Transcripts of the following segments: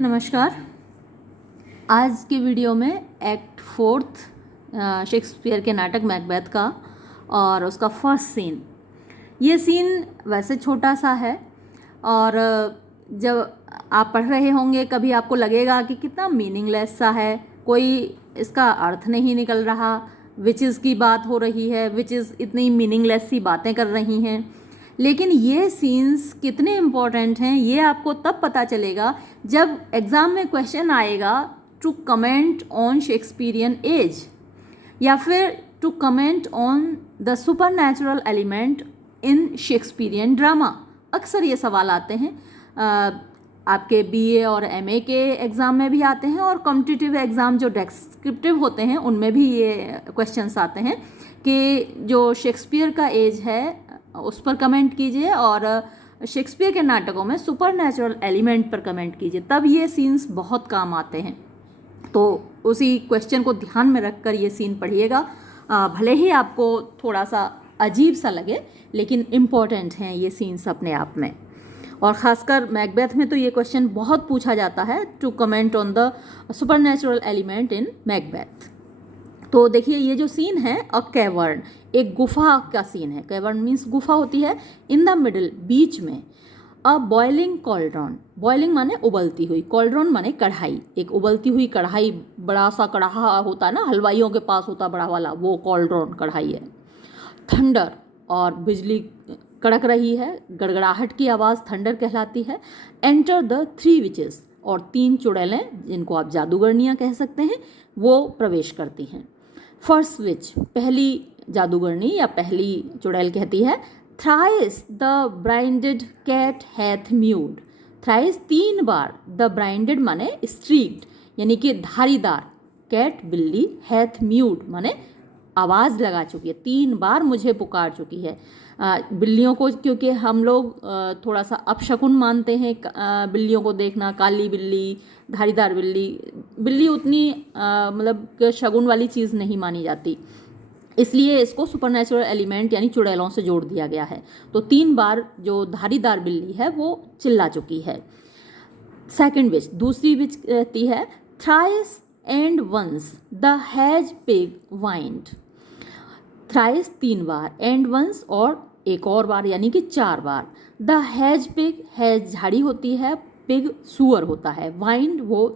नमस्कार। आज के वीडियो में एक्ट फोर्थ शेक्सपियर के नाटक मैकबेथ का और उसका फर्स्ट सीन। ये सीन वैसे छोटा सा है और जब आप पढ़ रहे होंगे कभी आपको लगेगा कि कितना मीनिंगलेस सा है, कोई इसका अर्थ नहीं निकल रहा, विचेस की बात हो रही है, विचेस इतनी मीनिंगलेस सी बातें कर रही हैं। लेकिन ये सीन्स कितने इम्पॉर्टेंट हैं ये आपको तब पता चलेगा जब एग्ज़ाम में क्वेश्चन आएगा to comment on Shakespearean age या फिर to comment on the supernatural element in Shakespearean drama. अक्सर ये सवाल आते हैं, आपके बीए और एमए के एग्ज़ाम में भी आते हैं और कॉम्पिटिटिव एग्ज़ाम जो डेस्क्रिप्टिव होते हैं उनमें भी ये क्वेश्चंस आते हैं कि जो शेक्सपियर का एज है उस पर कमेंट कीजिए और शेक्सपियर के नाटकों में सुपर नेचुरल एलिमेंट पर कमेंट कीजिए। तब ये सीन्स बहुत काम आते हैं, तो उसी क्वेश्चन को ध्यान में रखकर ये सीन पढ़िएगा। भले ही आपको थोड़ा सा अजीब सा लगे लेकिन इम्पॉर्टेंट हैं ये सीन्स अपने आप में। और ख़ासकर मैकबेथ में तो ये क्वेश्चन बहुत पूछा जाता है, to comment on the supernatural element in Macbeth. तो देखिए ये जो सीन है अ कैवर्न, एक गुफा का सीन है। कैवर्न मीन्स गुफा होती है। इन द मिडल, बीच में, अ बॉइलिंग कॉल्ड्रॉन, बॉइलिंग माने उबलती हुई, कॉल्ड्रॉन माने कढ़ाई, एक उबलती हुई कढ़ाई, बड़ा सा कढ़ाहा होता है ना, हलवाइयों के पास होता बड़ा वाला, वो कॉल्ड्रॉन कढ़ाई है। थंडर, और बिजली कड़क रही है, गड़गड़ाहट की आवाज़ थंडर कहलाती है। एंटर द थ्री विचेस, और तीन चुड़ैलें जिनको आप जादूगरनियाँ कह सकते हैं वो प्रवेश करती हैं। फर्स्ट विच, पहली जादूगरनी या पहली चुड़ैल कहती है, thrice the brinded cat hath mewed, thrice तीन बार, द ब्राइंडेड माने स्ट्रीक्ड यानी कि धारीदार, कैट बिल्ली, हैथ म्यूड माने आवाज़ लगा चुकी है, तीन बार मुझे पुकार चुकी है। बिल्लियों को क्योंकि हम लोग थोड़ा सा अपशकुन मानते हैं, बिल्लियों को देखना, काली बिल्ली, धारीदार बिल्ली, बिल्ली उतनी मतलब शगुन वाली चीज़ नहीं मानी जाती, इसलिए इसको सुपरनेचुरल एलिमेंट यानी चुड़ैलों से जोड़ दिया गया है। तो तीन बार जो धारीदार बिल्ली है वो चिल्ला चुकी है। सेकंड विच, दूसरी विच कहती है, thrice and once the hedge pig whined, thrice तीन बार, एंड वंस और एक और बार यानी कि चार बार। द हैज पिग, हैज झाड़ी होती है, पिग सुअर होता है, वाइंड वो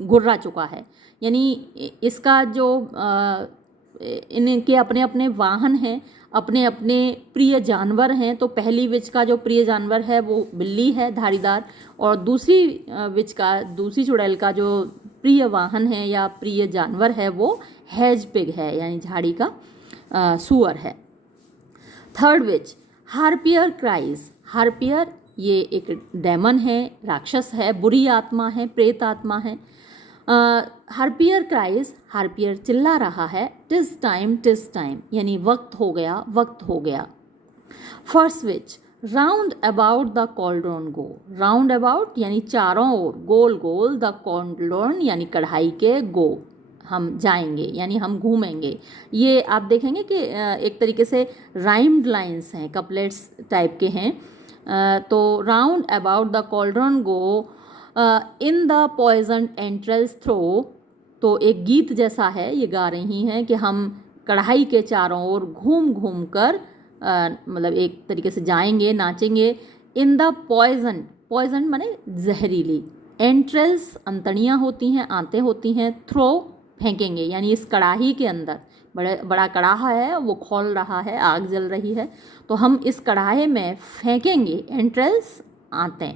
गुर्रा चुका है, यानी इसका जो इनके अपने अपने वाहन हैं, अपने अपने प्रिय जानवर हैं। तो पहली विच का जो प्रिय जानवर है वो बिल्ली है धारीदार, और दूसरी विच का, दूसरी चुड़ैल का जो प्रिय वाहन है या प्रिय जानवर है वो हैज पिग है यानी झाड़ी का सुअर है। थर्ड विच, हार्पियर क्राइज, हार्पियर ये एक डेमन है, राक्षस है, बुरी आत्मा है, प्रेत आत्मा है। हार्पियर क्राइज, हार्पियर चिल्ला रहा है, टिस टाइम यानी वक्त हो गया, वक्त हो गया। First which, round about the cauldron go, round about यानी चारों ओर, गोल गोल, द कॉल्ड्रॉन यानी कढ़ाई के, गो हम जाएंगे यानी हम घूमेंगे। ये आप देखेंगे कि एक तरीके से राइम्ड लाइंस हैं, कपलेट्स टाइप के हैं। तो round about the cauldron go in the poison entrails throw, तो एक गीत जैसा है, ये गा रही हैं कि हम कढ़ाई के चारों ओर घूम घूम कर मतलब एक तरीके से जाएंगे, नाचेंगे। इन द पॉइजन, पॉइजन माने जहरीली, एंट्रल्स अंतड़ियाँ होती हैं, आंतें होती हैं, थ्रो फेंकेंगे यानी इस कढ़ाई के अंदर, बड़ा कढ़ाहा है वो खौल रहा है, आग जल रही है, तो हम इस कढ़ाई में फेंकेंगे, एंट्रल्स आंतें,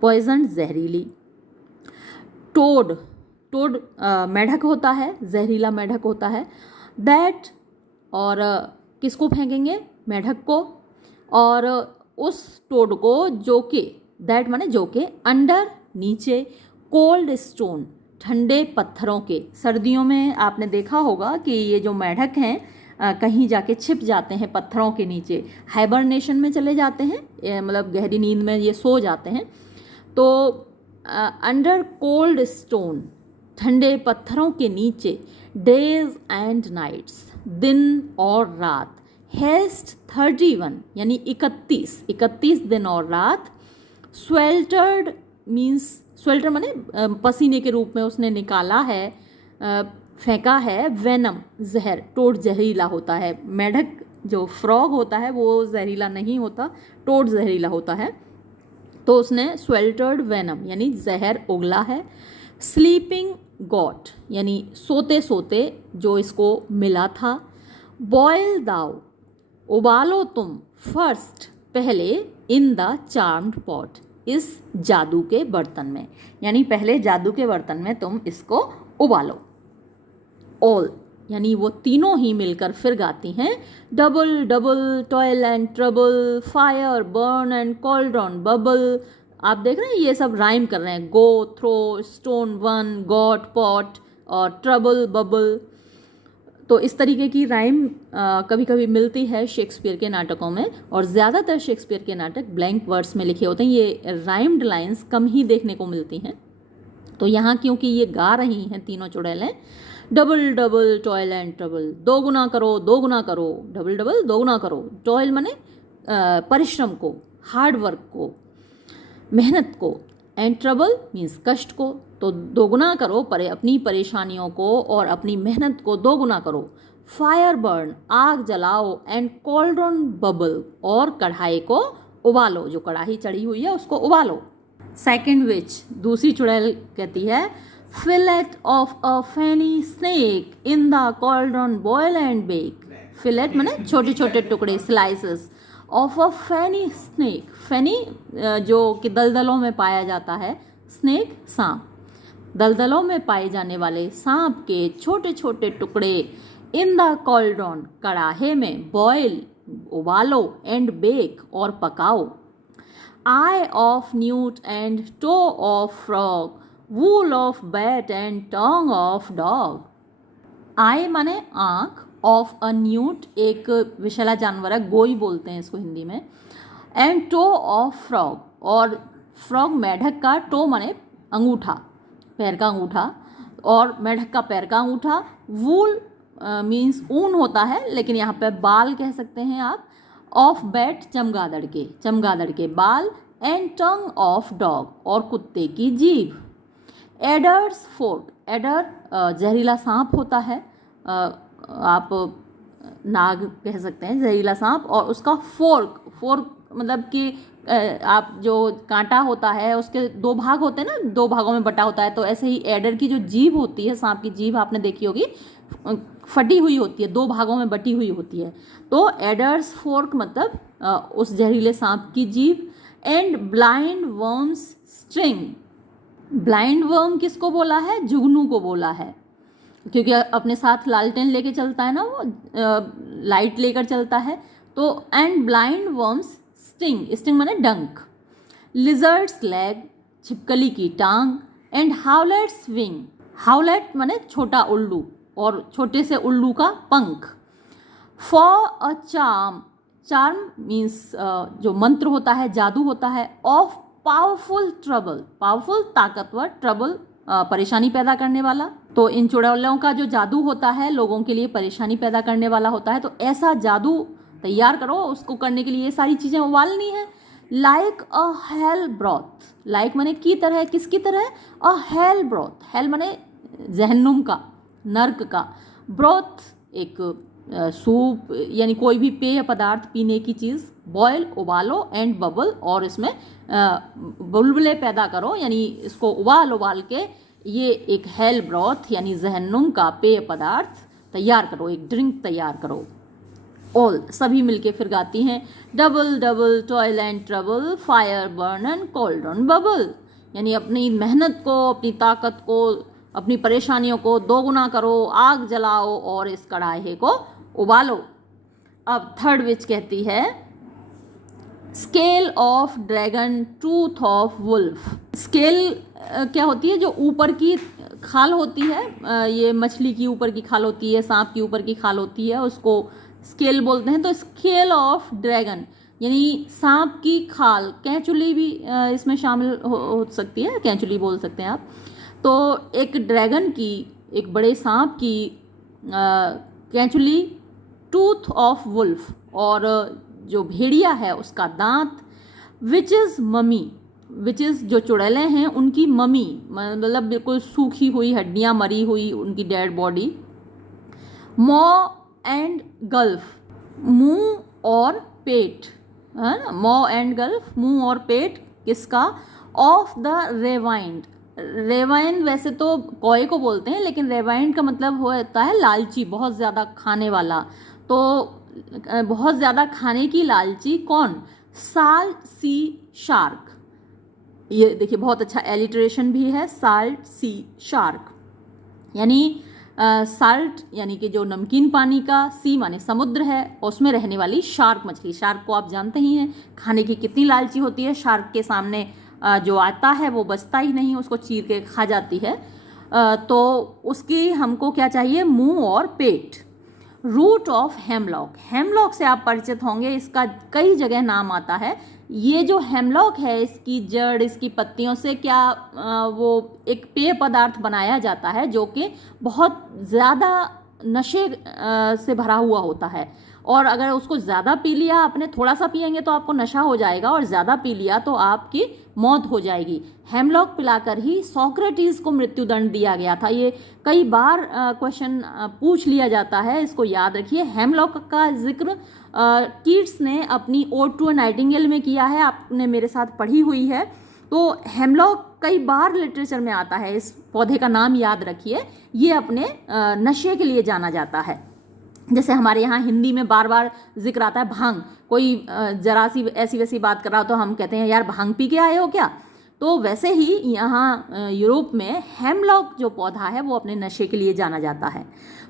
पॉइजन जहरीली। टोड, टोड मेढक होता है, जहरीला मेढक होता है। दैट, और किसको फेंकेंगे, मेढक को, और उस टोड को जो कि, दैट माने जो कि, अंडर नीचे, कोल्ड स्टोन ठंडे पत्थरों के। सर्दियों में आपने देखा होगा कि ये जो मेढक हैं कहीं जाके छिप जाते हैं पत्थरों के नीचे, हाइबरनेशन में चले जाते हैं, मतलब गहरी नींद में ये सो जाते हैं। तो अंडर कोल्ड स्टोन, ठंडे पत्थरों के नीचे, डेज एंड नाइट्स, दिन और रात, हेस्ट 31 यानी 31 दिन और रात, स्वेल्टर्ड मीन्स स्वेल्टर माने पसीने के रूप में उसने निकाला है, फेंका है, वेनम जहर, टोड जहरीला होता है। मेढक जो फ्रॉग होता है वो जहरीला नहीं होता, टोड जहरीला होता है। तो उसने स्वेल्टर्ड वेनम यानी जहर उगला है। स्लीपिंग गॉट यानी सोते सोते जो इसको मिला था। बॉयल दाउ उबालो तुम, फर्स्ट पहले, इन द चार्म्ड पॉट इस जादू के बर्तन में, यानी पहले जादू के बर्तन में तुम इसको उबालो। ऑल यानी वो तीनों ही मिलकर फिर गाती हैं। Double double toil and trouble, fire burn and cauldron bubble. आप देख रहे हैं ये सब राइम कर रहे हैं, go, throw, stone one, got, pot और ट्रबल, बबल। तो इस तरीके की राइम कभी कभी मिलती है शेक्सपियर के नाटकों में, और ज़्यादातर शेक्सपियर के नाटक ब्लैंक वर्ड्स में लिखे होते हैं। ये राइम्ड लाइंस कम ही देखने को मिलती हैं। तो यहाँ क्योंकि ये गा रही हैं तीनों चुड़ैलें, double double toil and trouble, दो गुना करो, दो गुना करो, डबल डबल दो गुना करो। टॉयल माने परिश्रम को, हार्ड वर्क को, मेहनत को, एंड ट्रबल मीन्स कष्ट को। तो दोगुना करो अपनी परेशानियों को और अपनी मेहनत को दोगुना करो। फायर बर्न आग जलाओ, एंड कॉल्ड्रॉन बबल और कढ़ाई को उबालो, जो कढ़ाई चढ़ी हुई है उसको उबालो। सेकेंड विच दूसरी चुड़ैल कहती है, fillet of a fenny snake in the cauldron boil and bake. Fillet माने छोटे छोटे टुकड़े, slices, of a fenny snake, fenny जो कि दलदलों में पाया जाता है, स्नेक सांप, दलदलों में पाए जाने वाले सांप के छोटे छोटे टुकड़े, इन द कॉल्ड्रॉन कड़ाहे में, बॉयल उबालो, एंड बेक और पकाओ। Eye of newt and toe of frog, wool of bat and tongue of dog. Eye माने आँख, ऑफ अ न्यूट एक विषैला जानवर है, गोई बोलते हैं इसको हिंदी में, एंड टो ऑफ फ्रॉग और फ्रॉग मेढक का, टो माने अंगूठा, पैर का अंगूठा, और मेढक का पैर का अंगूठा। वूल मीन्स ऊन होता है, लेकिन यहाँ पे बाल कह सकते हैं आप। ऑफ बैट चमगादड़ के बाल, एंड टंग ऑफ डॉग और कुत्ते की जीभ। एडर्स फोर्ट, एडर जहरीला सांप होता है, आप नाग कह सकते हैं, जहरीला सांप, और उसका फोर्क, फोर्क मतलब कि आप जो कांटा होता है उसके दो भाग होते हैं ना, दो भागों में बटा होता है। तो ऐसे ही एडर की जो जीभ होती है, सांप की जीभ आपने देखी होगी, फटी हुई होती है, दो भागों में बटी हुई होती है। तो एडर्स फोर्क मतलब उस जहरीले सांप की जीभ। And blind worms string, blind worm किसको बोला है? जुगनू को बोला है, क्योंकि अपने साथ लालटेन लेके चलता है ना, वो लाइट लेकर चलता है। तो and blind worms sting, sting माने डंक। लिजर्ड्स लेग, छिपकली की टांग। एंड हाउलेट्स विंग, हाउलेट माने छोटा उल्लू और छोटे से उल्लू का पंख। For a charm, charm means जो मंत्र होता है, जादू होता है। ऑफ पावरफुल ट्रबल, पावरफुल ताकतवर, ट्रबल परेशानी पैदा करने वाला। तो इन चुड़ैलों का जो जादू होता है लोगों के लिए परेशानी पैदा करने वाला होता है। तो ऐसा जादू तैयार करो, उसको करने के लिए ये सारी चीज़ें उबालनी है। लाइक अ हेल ब्रॉथ, लाइक माने की तरह, किसकी तरह? अ हेल ब्रॉथ, हेल माने जहन्नुम का, नर्क का, ब्रॉथ एक सूप यानी कोई भी पेय पदार्थ, पीने की चीज़। बॉयल उबालो, एंड बबल और इसमें बुलबुले पैदा करो, यानी इसको उबाल के ये एक हेल ब्रॉथ यानी जहन्नुम का पेय पदार्थ तैयार करो, एक ड्रिंक तैयार करो। ऑल सभी मिलके फिर गाती हैं, double double toil and trouble, fire burn and cauldron bubble, यानी अपनी मेहनत को, अपनी ताकत को, अपनी परेशानियों को दोगुना करो, आग जलाओ और इस कढ़ाई को उबालो। अब थर्ड विच कहती है, scale of dragon, tooth of wolf. Scale क्या होती है? जो ऊपर की खाल होती है, ये मछली की ऊपर की खाल होती है, सांप की ऊपर की खाल होती है, उसको स्केल बोलते हैं। तो स्केल ऑफ ड्रैगन यानी सांप की खाल, कैंचुली भी इसमें शामिल हो सकती है, कैंचुली बोल सकते हैं आप। तो एक ड्रैगन की, एक बड़े सांप की कैंचुली, टूथ ऑफ वुल्फ और जो भेड़िया है उसका दांत। Which is mummy, which is जो चुड़ैलें हैं उनकी ममी, मतलब बिल्कुल सूखी हुई हड्डियाँ, मरी हुई उनकी डेड बॉडी। मॉ एंड गल्फ, मुंह और पेट, है ना, मॉ एंड गल्फ, मुंह और पेट किसका? Of the रेवाइंड। रेवाइंड वैसे तो कौए को बोलते हैं, लेकिन रेवाइंड का मतलब होता है लालची, बहुत ज़्यादा खाने वाला। तो बहुत ज़्यादा खाने की लालची कौन? साल सी शार्क। ये देखिए बहुत अच्छा एलिट्रेशन भी है, साल्ट सी शार्क, यानी साल्ट यानी कि जो नमकीन पानी का, सी माने समुद्र है, और उसमें रहने वाली शार्क मछली। शार्क को आप जानते ही हैं खाने की कितनी लालची होती है। शार्क के सामने जो आता है वो बचता ही नहीं, उसको चीर के खा जाती है। तो उसकी हमको क्या चाहिए? मुंह और पेट। रूट ऑफ हेमलॉक, हेमलॉक से आप परिचित होंगे, इसका कई जगह नाम आता है। ये जो हेमलॉक है, इसकी जड़, इसकी पत्तियों से क्या वो एक पेय पदार्थ बनाया जाता है जो कि बहुत ज़्यादा नशे से भरा हुआ होता है। और अगर उसको ज़्यादा पी लिया आपने, थोड़ा सा पिएंगे तो आपको नशा हो जाएगा, और ज़्यादा पी लिया तो आपकी मौत हो जाएगी। हेमलॉक पिलाकर ही सोक्रेटिस को मृत्युदंड दिया गया था। ये कई बार क्वेश्चन पूछ लिया जाता है, इसको याद रखिए। हेमलॉक का जिक्र कीट्स ने अपनी ओड टू नाइटिंगेल में किया है, आपने मेरे साथ पढ़ी हुई है। तो हेमलॉक कई बार लिटरेचर में आता है, इस पौधे का नाम याद रखिए। ये अपने नशे के लिए जाना जाता है। जैसे हमारे यहाँ हिंदी में बार बार जिक्र आता है भांग, कोई जरा सी ऐसी वैसी बात कर रहा हो तो हम कहते हैं यार भांग पी के आए हो क्या? तो वैसे ही यहाँ यूरोप में हेमलॉक जो पौधा है वो अपने नशे के लिए जाना जाता है।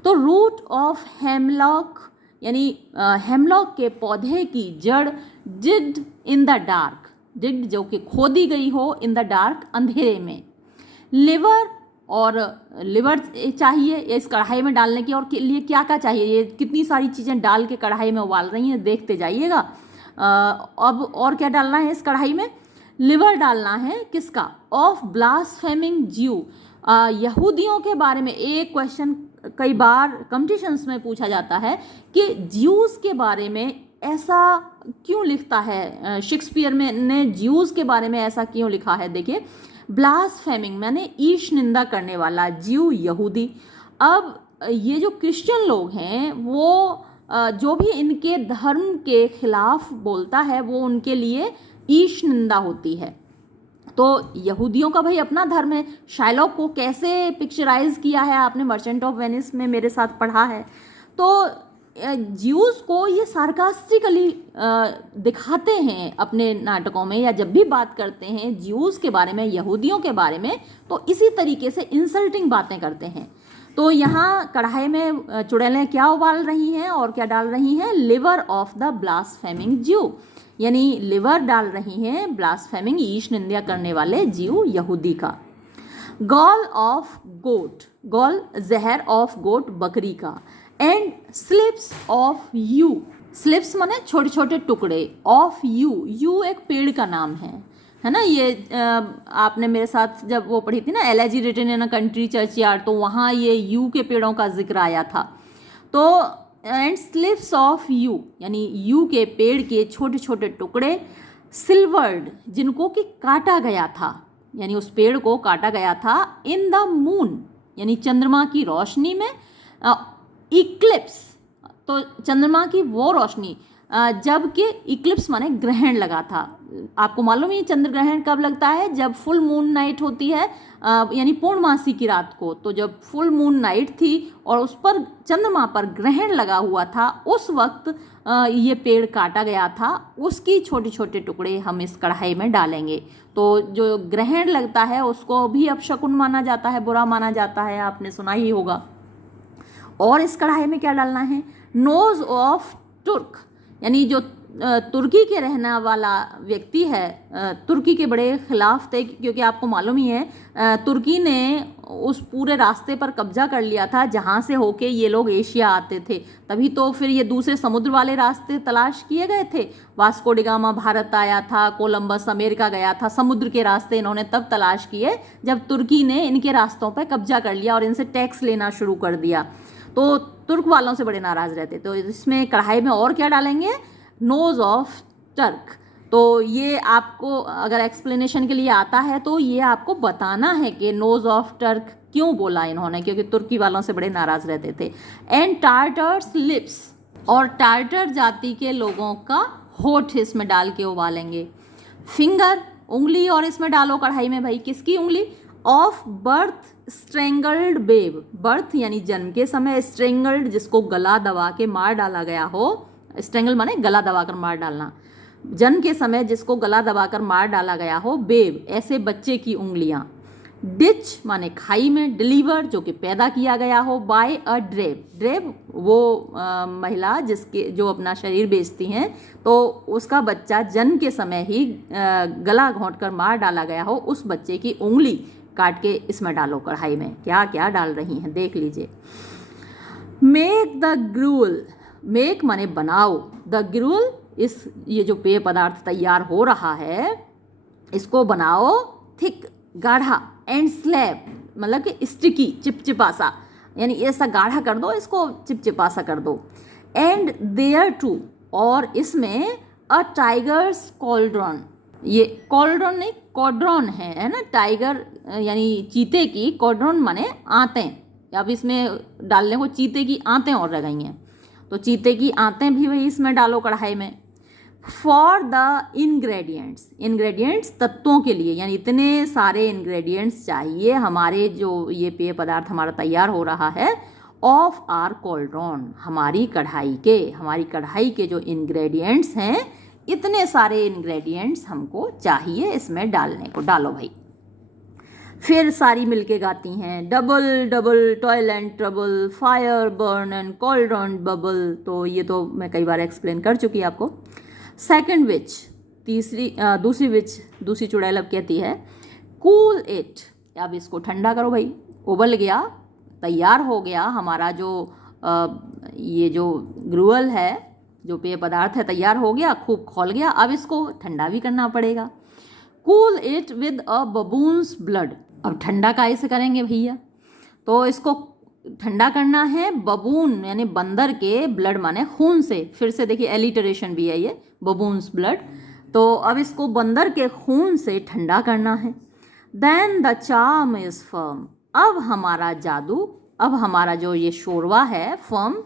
तो रूट ऑफ हेमलॉक यानी हेमलॉक के पौधे की जड़ digged in the dark, digged जो कि खोदी गई हो, इन द डार्क अंधेरे में। लिवर, और लिवर चाहिए इस कढ़ाई में डालने की, और के लिए क्या क्या चाहिए? ये कितनी सारी चीज़ें डाल के कढ़ाई में उबाल रही हैं, देखते जाइएगा। अब और क्या डालना है इस कढ़ाई में? लिवर डालना है किसका? ऑफ ब्लास्फेमिंग ज्यू, यहूदियों के बारे में। एक क्वेश्चन कई बार कॉम्पिटिशन्स में पूछा जाता है कि ज्यूज के बारे में ऐसा क्यों लिखता है शेक्सपियर में ने ज्यूज के बारे में ऐसा क्यों लिखा है? देखिए, ब्लास्फेमिंग माने ईश निंदा करने वाला, ज्यू यहूदी। अब ये जो क्रिश्चियन लोग हैं वो जो भी इनके धर्म के खिलाफ बोलता है वो उनके लिए ईश निंदा होती है। तो यहूदियों का भाई अपना धर्म है। शाइलॉक को कैसे पिक्चराइज किया है आपने मर्चेंट ऑफ वेनिस में मेरे साथ पढ़ा है। तो ज्यूज को ये सार्कास्टिकली दिखाते हैं अपने नाटकों में, या जब भी बात करते हैं ज्यूज के बारे में, यहूदियों के बारे में, तो इसी तरीके से इंसल्टिंग बातें करते हैं। तो यहाँ कढ़ाई में चुड़ैलें क्या उबाल रही हैं और क्या डाल रही हैं? लिवर ऑफ द ब्लास्फेमिंग ज्यू, यानी लिवर डाल रही हैं ब्लास्फेमिंग, ईश निंदा करने वाले ज्यू यहूदी का। गॉल ऑफ गोट, गॉल जहर ऑफ गोट, बकरी का। And slips of you, slips माने छोटे छोटे टुकड़े, ऑफ यू, यू एक पेड़ का नाम है ना। ये आपने मेरे साथ जब वो पढ़ी थी ना, elegy written in a country churchyard, तो वहाँ ये यू के पेड़ों का जिक्र आया था। तो एंड स्लिप्स ऑफ यू यानी यू के पेड़ के छोटे छोटे टुकड़े, सिल्वर्ड जिनको कि काटा गया था, यानी उस पेड़ को काटा गया था, इन द मून यानी चंद्रमा की रोशनी में, इक्लिप्स तो चंद्रमा की वो रोशनी, जबकि इक्लिप्स माने ग्रहण लगा था। आपको मालूम है चंद्र ग्रहण कब लगता है? जब फुल मून नाइट होती है, यानी पूर्णमासी की रात को। तो जब फुल मून नाइट थी और उस पर चंद्रमा पर ग्रहण लगा हुआ था, उस वक्त ये पेड़ काटा गया था। उसकी छोटे छोटे टुकड़े हम इस कढ़ाई में डालेंगे। तो जो ग्रहण लगता है उसको भी अपशकुन माना जाता है, बुरा माना जाता है, आपने सुना ही होगा। और इस कढ़ाई में क्या डालना है? नोज ऑफ तुर्क, यानी जो तुर्की के रहने वाला व्यक्ति है, तुर्की के बड़े खिलाफ थे, क्योंकि आपको मालूम ही है तुर्की ने उस पूरे रास्ते पर कब्जा कर लिया था जहाँ से होके ये लोग एशिया आते थे। तभी तो फिर ये दूसरे समुद्र वाले रास्ते तलाश किए गए थे। वास्को डी गामा भारत आया था, कोलंबस अमेरिका गया था, समुद्र के रास्ते इन्होंने तब तलाश किए जब तुर्की ने इनके रास्तों पर कब्जा कर लिया और इनसे टैक्स लेना शुरू कर दिया। तो तुर्क वालों से बड़े नाराज रहते। तो इसमें कढ़ाई में और क्या डालेंगे? नोज ऑफ टर्क, तो ये आपको अगर एक्सप्लेनेशन के लिए आता है तो ये आपको बताना है कि नोज ऑफ टर्क क्यों बोला इन्होंने, क्योंकि तुर्की वालों से बड़े नाराज रहते थे। एंड टार्टर्स लिप्स, और टार्टर जाति के लोगों का होठ इसमें डाल के उबालेंगे। फिंगर, उंगली, और इसमें डालो कढ़ाई में भाई, किसकी उंगली? ऑफ बर्थ स्ट्रेंगल्ड बेब, बर्थ यानी जन्म के समय, स्ट्रेंगल्ड जिसको गला दबा के मार डाला गया हो, स्ट्रेंगल माने गला दबाकर मार डालना, जन्म के समय जिसको गला दबाकर मार डाला गया हो, बेब ऐसे बच्चे की उंगलियां। डिच माने खाई में, डिलीवर जो कि पैदा किया गया हो, बाय अ ड्रेब, ड्रेब वो महिला जिसके जो अपना शरीर बेचती हैं, तो उसका बच्चा जन्म के समय ही गला घोंट कर मार डाला गया हो, उस बच्चे की उंगली काट के इसमें डालो कढ़ाई में। क्या क्या डाल रही हैं देख लीजिए। मेक द ग्रूल, मेक माने बनाओ, द ग्रूल इस ये जो पेय पदार्थ तैयार हो रहा है इसको बनाओ थिक गाढ़ा, एंड स्लैब मतलब कि स्टिकी चिपचिपा सा, यानी ऐसा गाढ़ा कर दो, इसको चिपचिपा सा कर दो। एंड देयर टू, और इसमें अ टाइगर्स कॉल्ड्रॉन, ये कॉल्ड्रॉन नहीं कॉड्रॉन है ना, टाइगर यानी चीते की, कॉड्रॉन माने आंतें, अब इसमें डालने को चीते की आंतें और रह गई हैं, तो चीते की आंतें भी वही इसमें डालो कढ़ाई में। फॉर द इंग्रेडिएंट्स, इंग्रेडिएंट्स तत्वों के लिए, यानी इतने सारे इंग्रेडिएंट्स चाहिए हमारे जो ये पेय पदार्थ हमारा तैयार हो रहा है, ऑफ आर कॉल्ड्रॉन, हमारी कढ़ाई के जो इंग्रेडिएंट्स हैं, इतने सारे इंग्रेडिएंट्स हमको चाहिए इसमें डालने को, डालो भाई। फिर सारी मिलके गाती हैं, double double toil and trouble, fire burn and cauldron bubble, तो ये तो मैं कई बार एक्सप्लेन कर चुकी आपको। सेकंड विच, दूसरी चुड़ैल अब कहती है, कूल इट, अब इसको ठंडा करो भाई, उबल गया, तैयार हो गया हमारा जो ये जो ग्रूअल है, जो पेय पदार्थ है तैयार हो गया, खूब खौल गया, अब इसको ठंडा भी करना पड़ेगा। Cool it with a baboons blood, अब ठंडा काहे से करेंगे भैया, तो इसको ठंडा करना है बबून यानी बंदर के ब्लड माने खून से, फिर से देखिए एलिटरेशन भी है ये, बबून्स ब्लड, तो अब इसको बंदर के खून से ठंडा करना है। Then the charm is firm, अब हमारा जादू, अब हमारा जो ये शोरवा है फर्म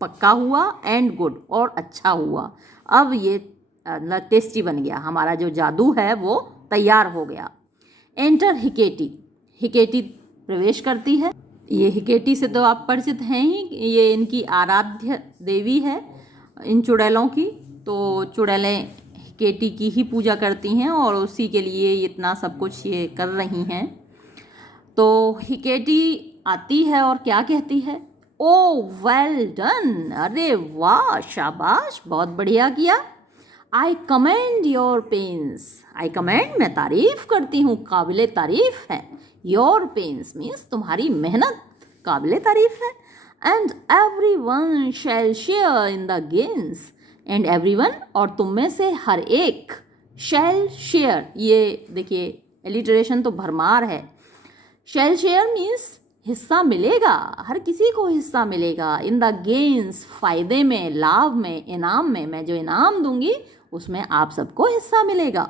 पक्का हुआ, एंड गुड और अच्छा हुआ, अब ये टेस्टी बन गया, हमारा जो जादू है वो तैयार हो गया। एंटर हिकेटी, हिकेटी प्रवेश करती है, ये हिकेटी से तो आप परिचित हैं ही, ये इनकी आराध्य देवी है इन चुड़ैलों की, तो चुड़ैलें हिकेटी की ही पूजा करती हैं और उसी के लिए इतना सब कुछ ये कर रही हैं। तो हिकेटी आती है और क्या कहती है, ओ वेल डन, अरे वाह शाबाश, बहुत बढ़िया किया। I commend your pains, I commend मैं तारीफ करती हूँ, काबिले तारीफ है, योर पेंस मीन्स तुम्हारी मेहनत काबिले तारीफ है। And every one shall share in the games, and every one और तुम में से हर एक, शैल शेयर, ये देखिए एलिटरेशन तो भरमार है, शैल शेयर मीन्स हिस्सा मिलेगा, हर किसी को हिस्सा मिलेगा, इन द गेम्स फायदे में, लाभ में, इनाम में, मैं जो इनाम दूंगी उसमें आप सबको हिस्सा मिलेगा।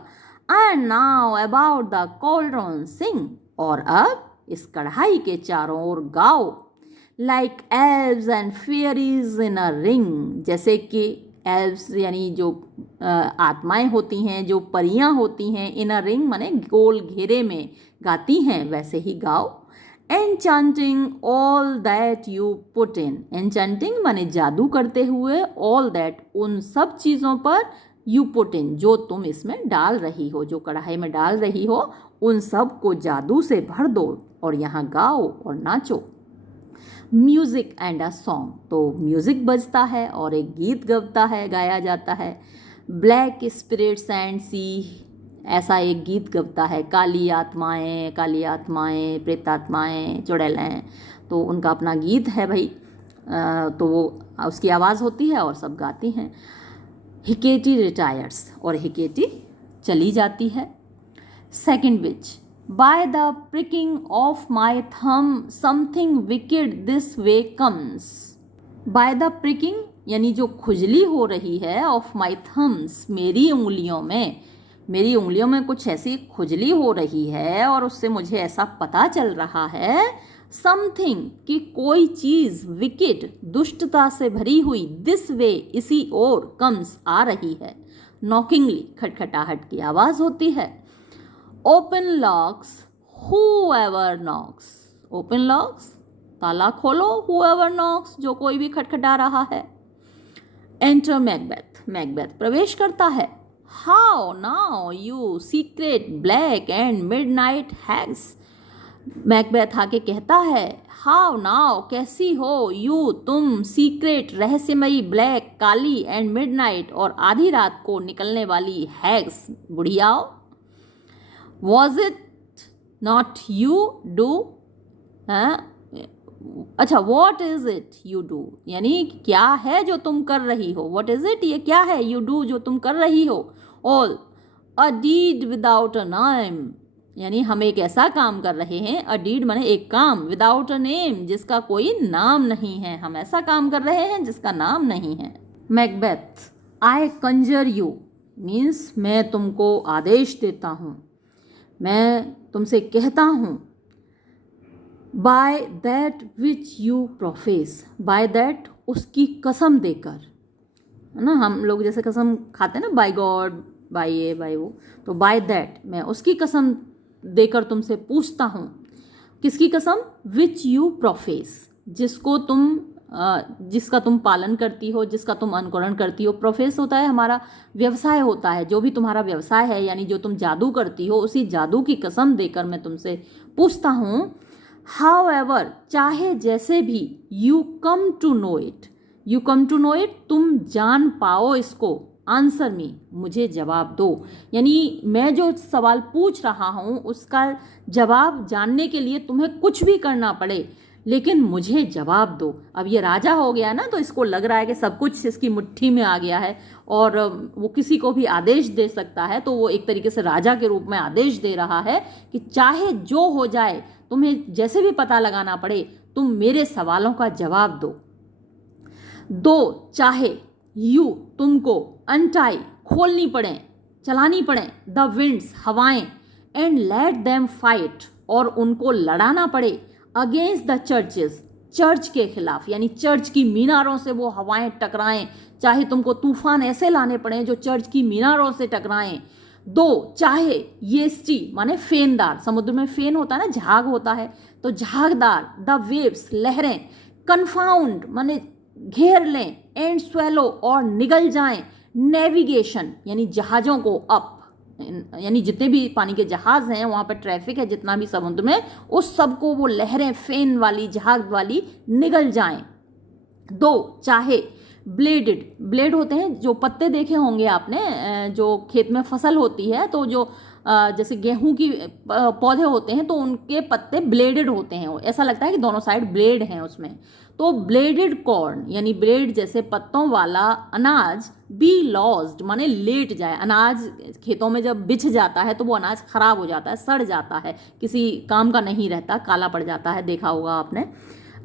And now about the cauldron sing, और अब इस कढ़ाई के चारों ओर गाओ, like elves and fairies in a ring, जैसे कि एल्व्स यानी जो आत्माएं होती हैं, जो परियां होती हैं, इन अ रिंग माने गोल घेरे में गाती हैं, वैसे ही गाओ। Enchanting all that you put in, enchanting माने जादू करते हुए, ऑल दैट उन सब चीज़ों पर, यू पुट इन जो तुम इसमें डाल रही हो, जो कढ़ाई में डाल रही हो, उन सब को जादू से भर दो और यहाँ गाओ और नाचो। म्यूज़िक एंड अ सॉन्ग, तो म्यूज़िक बजता है और एक गीत गवता है, गाया जाता है। ब्लैक स्पिरिट्स एंड सी, ऐसा एक गीत गवता है, काली आत्माएं, प्रेतात्माएं, चुड़ैलें, तो उनका अपना गीत है भाई, तो वो उसकी आवाज़ होती है और सब गाती हैं। हिकेटी रिटायर्स, और हिकेटी चली जाती है। Second witch, by the pricking of my thumb something wicked this way comes, by the pricking यानी जो खुजली हो रही है, ऑफ माई थम्स, मेरी उंगलियों में कुछ ऐसी खुजली हो रही है और उससे मुझे ऐसा पता चल रहा है, समथिंग, कि कोई चीज़, विकेट, दुष्टता से भरी हुई, दिस वे, इसी ओर, कम्स, आ रही है, नॉकिंगली, खटखटाहट की आवाज़ होती है, open locks, whoever knocks, open locks, ताला खोलो, हूएवर नॉक्स, जो कोई भी खटखटा रहा है, एंटर मैकबेथ, मैकबेथ प्रवेश करता है, how now you secret black and midnight हैग्स, Macbeth आके कहता है, हाउ नाउ, कैसी हो, यू, तुम, सीक्रेट, रहस्यमयी, ब्लैक, काली, एंड मिडनाइट, और आधी रात को निकलने वाली, हैग्स, बुढ़ियाओ, was it not you do, अच्छा, what is it you do, यानी क्या है जो तुम कर रही हो, वॉट इज इट, ये क्या है, यू डू, जो तुम कर रही हो, all, a deed without a name, यानी हम एक ऐसा काम कर रहे हैं, अ डीड माने एक काम, विदाउट अ नेम, जिसका कोई नाम नहीं है, हम ऐसा काम कर रहे हैं जिसका नाम नहीं है। Macbeth, I conjure you, means मैं तुमको आदेश देता हूँ, मैं तुमसे कहता हूँ, by that which you profess, by that, उसकी कसम देकर, है ना, हम लोग जैसे कसम खाते हैं ना, बाय गॉड, बाय ये, बाय वो, तो बाय दैट, मैं उसकी कसम देकर तुमसे पूछता हूँ, किसकी कसम, विच यू प्रोफेस, जिसको तुम जिसका तुम पालन करती हो, जिसका तुम अनुकरण करती हो, प्रोफेस होता है हमारा व्यवसाय होता है, जो भी तुम्हारा व्यवसाय है, यानी जो तुम जादू करती हो, उसी जादू की कसम देकर मैं तुमसे पूछता हूँ, हाउ एवर, चाहे जैसे भी, you come to know it, you come to know it, तुम जान पाओ इसको, आंसर मी, मुझे जवाब दो, यानी मैं जो सवाल पूछ रहा हूँ उसका जवाब जानने के लिए तुम्हें कुछ भी करना पड़े, लेकिन मुझे जवाब दो। अब ये राजा हो गया ना, तो इसको लग रहा है कि सब कुछ इसकी मुट्ठी में आ गया है और वो किसी को भी आदेश दे सकता है, तो वो एक तरीके से राजा के रूप में आदेश दे रहा है कि चाहे जो हो जाए, तुम्हें जैसे भी पता लगाना पड़े, तुम मेरे सवालों का जवाब दो, चाहे यू, तुमको, अनटाई, खोलनी पड़े, चलानी पड़े, द विंड्स, हवाएं, एंड लेट देम फाइट, और उनको लड़ाना पड़े, अगेंस्ट द चर्चेस, चर्च के खिलाफ, यानी चर्च की मीनारों से वो हवाएं टकराएं, चाहे तुमको तूफान ऐसे लाने पड़े जो चर्च की मीनारों से टकराएं, दो, चाहे येस्टी माने फेनदार, समुद्र में फेन होता है ना, झाग होता है, तो झागदार, द वेव्स, लहरें, कन्फाउंड माने घेर लें, एंड स्वेलो, और निगल जाएं, नेविगेशन, यानी जहाज़ों को, अप, यानी जितने भी पानी के जहाज़ हैं, वहाँ पर ट्रैफिक है जितना भी समुद्र में, उस सब को वो लहरें, फेन वाली, जहाज वाली निगल जाएं, दो, चाहे ब्लेडेड, ब्लेड होते हैं, जो पत्ते देखे होंगे आपने, जो खेत में फसल होती है, तो जो जैसे गेहूं की पौधे होते हैं, तो उनके पत्ते ब्लेडेड होते हैं, ऐसा लगता है कि दोनों साइड ब्लेड हैं उसमें, तो ब्लेडेड कॉर्न, यानी ब्लेड जैसे पत्तों वाला अनाज, बी लॉस्ड माने लेट जाए, अनाज खेतों में जब बिछ जाता है तो वो अनाज खराब हो जाता है, सड़ जाता है, किसी काम का नहीं रहता, काला पड़ जाता है, देखा होगा आपने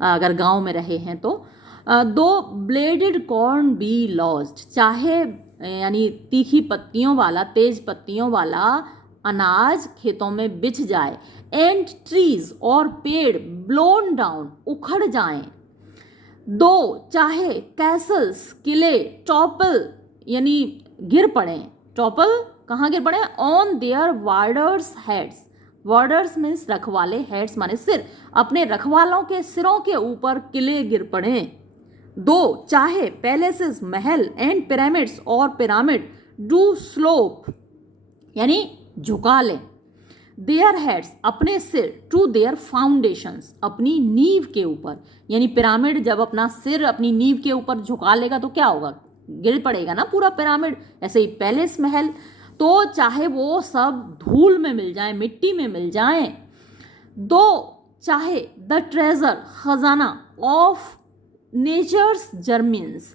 अगर गांव में रहे हैं तो। दो, ब्लेडेड कॉर्न बी लॉस्ट, चाहे यानी तीखी पत्तियों वाला, तेज पत्तियों वाला अनाज खेतों में बिछ जाए, एंड ट्रीज, और पेड़, ब्लोन डाउन, उखड़ जाएं, दो, चाहे कैसल्स, किले, टॉपल, यानी गिर पड़े, टॉपल कहाँ गिर पड़े, on their warders heads, warders means रखवाले, हेड्स माने सिर, अपने रखवालों के सिरों के ऊपर किले गिर पड़े, दो, चाहे पैलेसेस, महल, एंड पिरामिड्स, और पिरामिड, डू स्लोप, यानी झुका लें, देयर हेड्स, अपने सिर, टू देयर फाउंडेशंस, अपनी नींव के ऊपर, यानी पिरामिड जब अपना सिर अपनी नींव के ऊपर झुका लेगा तो क्या होगा, गिर पड़ेगा ना पूरा पिरामिड, ऐसे ही पैलेस, महल, तो चाहे वो सब धूल में मिल जाए, मिट्टी में मिल जाए, दो, चाहे द ट्रेजर, खजाना, ऑफ नेचर्स जर्मिन्स,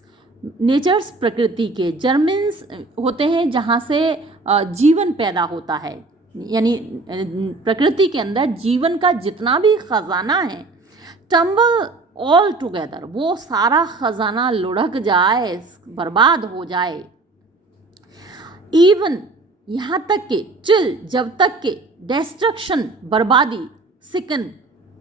नेचर्स प्रकृति के, जर्मिन्स होते हैं जहाँ से जीवन पैदा होता है, यानी प्रकृति के अंदर जीवन का जितना भी खजाना है, टम्बल ऑल टुगेदर, वो सारा खजाना लुढ़क जाए, बर्बाद हो जाए। इवन, यहाँ तक के, चिल, जब तक के, डिस्ट्रक्शन, बर्बादी, सिकन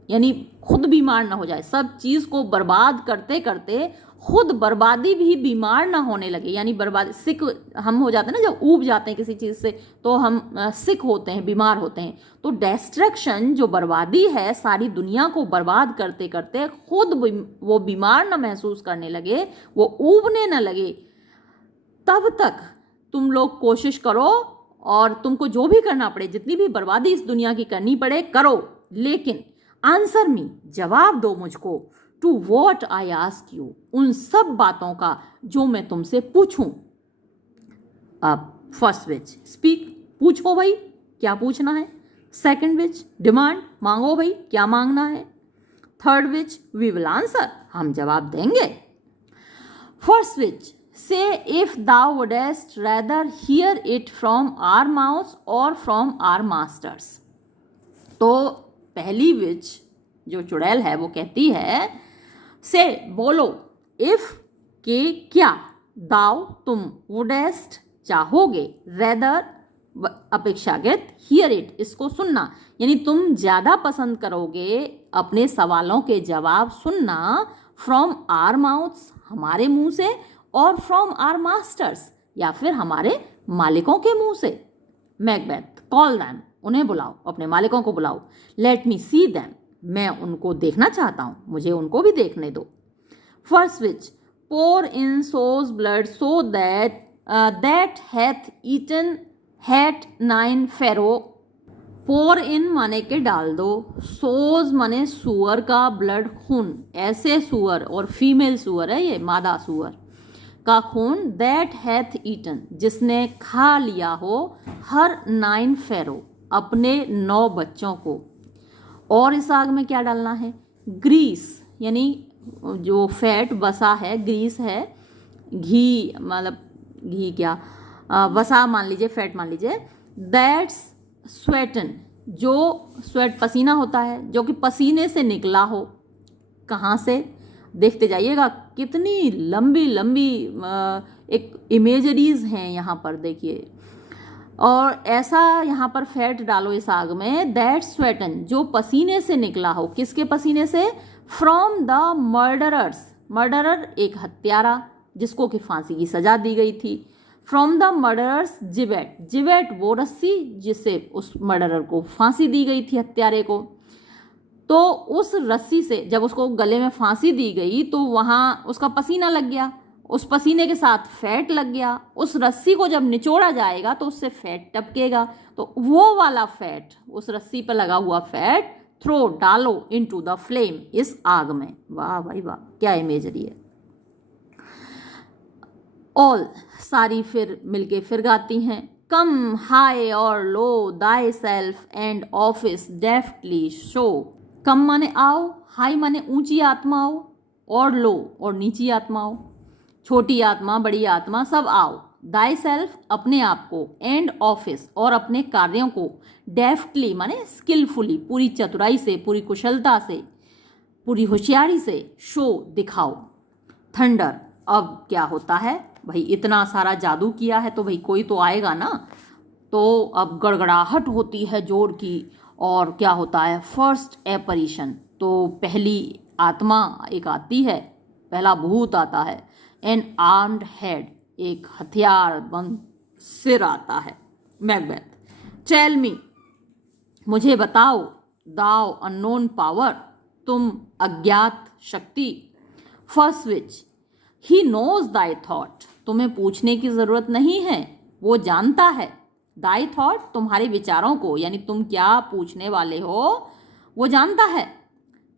यानी खुद बीमार ना हो जाए, सब चीज़ को बर्बाद करते करते खुद बर्बादी भी बीमार ना होने लगे, यानी बर्बादी, सिक हम हो जाते हैं ना, जब ऊब जाते हैं किसी चीज़ से तो हम सिक होते हैं, बीमार होते हैं। तो डिस्ट्रक्शन, जो बर्बादी है, सारी दुनिया को बर्बाद करते करते खुद वो बीमार ना महसूस करने लगे, वो ऊबने ना लगे, तब तक तुम लोग कोशिश करो और तुमको जो भी करना पड़े, जितनी भी बर्बादी इस दुनिया की करनी पड़े करो, लेकिन आंसर मी, जवाब दो मुझको, to what I ask you, उन सब बातों का जो मैं तुमसे पूछूं। अब फर्स्ट विच, स्पीक, पूछो भाई क्या पूछना है। सेकंड विच, डिमांड, मांगो भाई क्या मांगना है। Third witch, we will answer, हम जवाब देंगे। First witch, say if thou wouldest rather hear it from our mouths or from our masters। तो पहली विच जो चुड़ैल है वो कहती है, से बोलो, इफ के क्या, दाव तुम, वुडेस्ट चाहोगे, रेदर अपेक्षाकृत, हियर इट इसको सुनना, यानी तुम ज़्यादा पसंद करोगे अपने सवालों के जवाब सुनना, फ्रॉम आर माउथ्स हमारे मुंह से, और फ्रॉम आर मास्टर्स या फिर हमारे मालिकों के मुंह से। मैकबेथ, कॉल दैम, उन्हें बुलाओ, अपने मालिकों को बुलाओ। लेट मी सी दैम, मैं उनको देखना चाहता हूँ, मुझे उनको भी देखने दो। First witch, pour in sow's blood so that that hath eaten her 9 farrow. Pour in माने के डाल दो, सोज माने सुअर का ब्लड, खून, ऐसे सुअर, और फीमेल सुअर है ये, मादा सुअर का खून, दैट हैथ ईटन जिसने खा लिया हो, हर 9 फेरो अपने 9 बच्चों को। और इस आग में क्या डालना है, ग्रीस, यानी जो फैट वसा है, ग्रीस है, घी, मतलब घी क्या, वसा मान लीजिए, फैट मान लीजिए, दैट्स स्वेटन, जो स्वेट पसीना होता है, जो कि पसीने से निकला हो। कहाँ से, देखते जाइएगा कितनी लंबी लंबी एक इमेजरीज हैं यहाँ पर, देखिए। और ऐसा यहाँ पर फैट डालो इस आग में, दैट स्वेटन जो पसीने से निकला हो, किसके पसीने से, फ्रॉम द मर्डरर्स, मर्डरर एक हत्यारा जिसको कि फांसी की सजा दी गई थी, फ्रॉम द मर्डरर्स जिवेट, जिवेट वो रस्सी जिससे उस मर्डरर को फांसी दी गई थी, हत्यारे को। तो उस रस्सी से जब उसको गले में फांसी दी गई तो वहाँ उसका पसीना लग गया, उस पसीने के साथ फैट लग गया, उस रस्सी को जब निचोड़ा जाएगा तो उससे फैट टपकेगा, तो वो वाला फैट, उस रस्सी पर लगा हुआ फैट थ्रो, डालो इनटू द फ्लेम, इस आग में। वाह भाई वाह, क्या इमेजरी है। ऑल, सारी फिर मिलके फिर गाती हैं, कम हाई और low thy self and office deftly show. Come माने आओ, हाई माने ऊंची आत्माओं, और लो और नीची आत्माओं, छोटी आत्मा, बड़ी आत्मा, सब आओ। दाई सेल्फ अपने आप को, एंड ऑफिस और अपने कार्यों को, डेफ्टली माने स्किलफुली, पूरी चतुराई से, पूरी कुशलता से, पूरी होशियारी से, शो दिखाओ। थंडर, अब क्या होता है भाई, इतना सारा जादू किया है तो भाई कोई तो आएगा ना, तो अब गड़गड़ाहट होती है जोर की, और क्या होता है, फर्स्ट एपरिशन, तो पहली आत्मा एक आती है, पहला भूत आता है, एन आर्म्ड हेड, एक हथियार बंद सिर आता है। मैकबेथ, टेल मी, मुझे बताओ, दाओ अननोन पावर, तुम अज्ञात शक्ति। First witch, he knows thy thought, तुम्हें पूछने की ज़रूरत नहीं है, वो जानता है। दाई थॉट, तुम्हारे विचारों को, यानी तुम क्या पूछने वाले हो वो जानता है।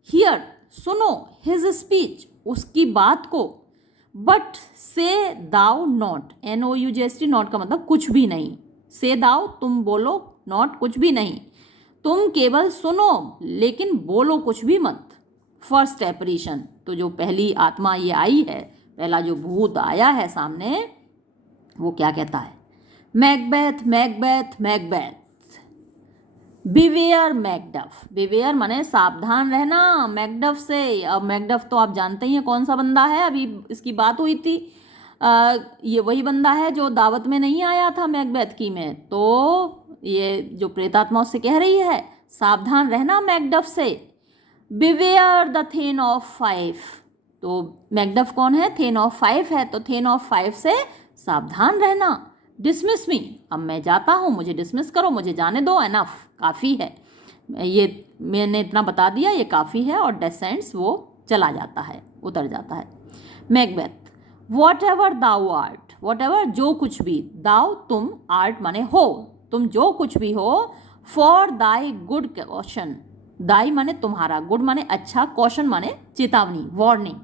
हियर, सुनो, हिज स्पीच, उसकी बात को। बट से दाउ नॉट, NOUGST, नॉट का मतलब कुछ भी नहीं, से दाउ तुम बोलो, नॉट कुछ भी नहीं, तुम केवल सुनो लेकिन बोलो कुछ भी मत। फर्स्ट एपरीशन, तो जो पहली आत्मा ये आई है, पहला जो भूत आया है सामने, वो क्या कहता है, Macbeth Macbeth Macbeth, beware Macduff, beware माने सावधान रहना मैकडफ से। अब मैकडफ तो आप जानते ही हैं कौन सा बंदा है, अभी इसकी बात हुई थी। ये वही बंदा है जो दावत में नहीं आया था मैकबेथ की में। तो ये जो प्रेतात्मा उससे कह रही है सावधान रहना मैकडफ से। बिवेयर द थेन ऑफ 5, तो मैकडफ कौन है, थेन ऑफ 5 है, तो थेन ऑफ 5 से सावधान रहना। डिसमिस मी, अब मैं जाता हूँ, मुझे डिसमिस करो, मुझे जाने दो, एनफ, काफ़ी है, ये मैंने इतना बता दिया, ये काफ़ी है। और डेसेंट्स, वो चला जाता है, उतर जाता है। Macbeth, whatever thou art, whatever जो कुछ भी, दाउ तुम, आर्ट माने हो, तुम जो कुछ भी हो, फॉर दाई गुड कॉशन, दाई माने तुम्हारा, गुड माने अच्छा, कॉशन माने चेतावनी, वार्निंग,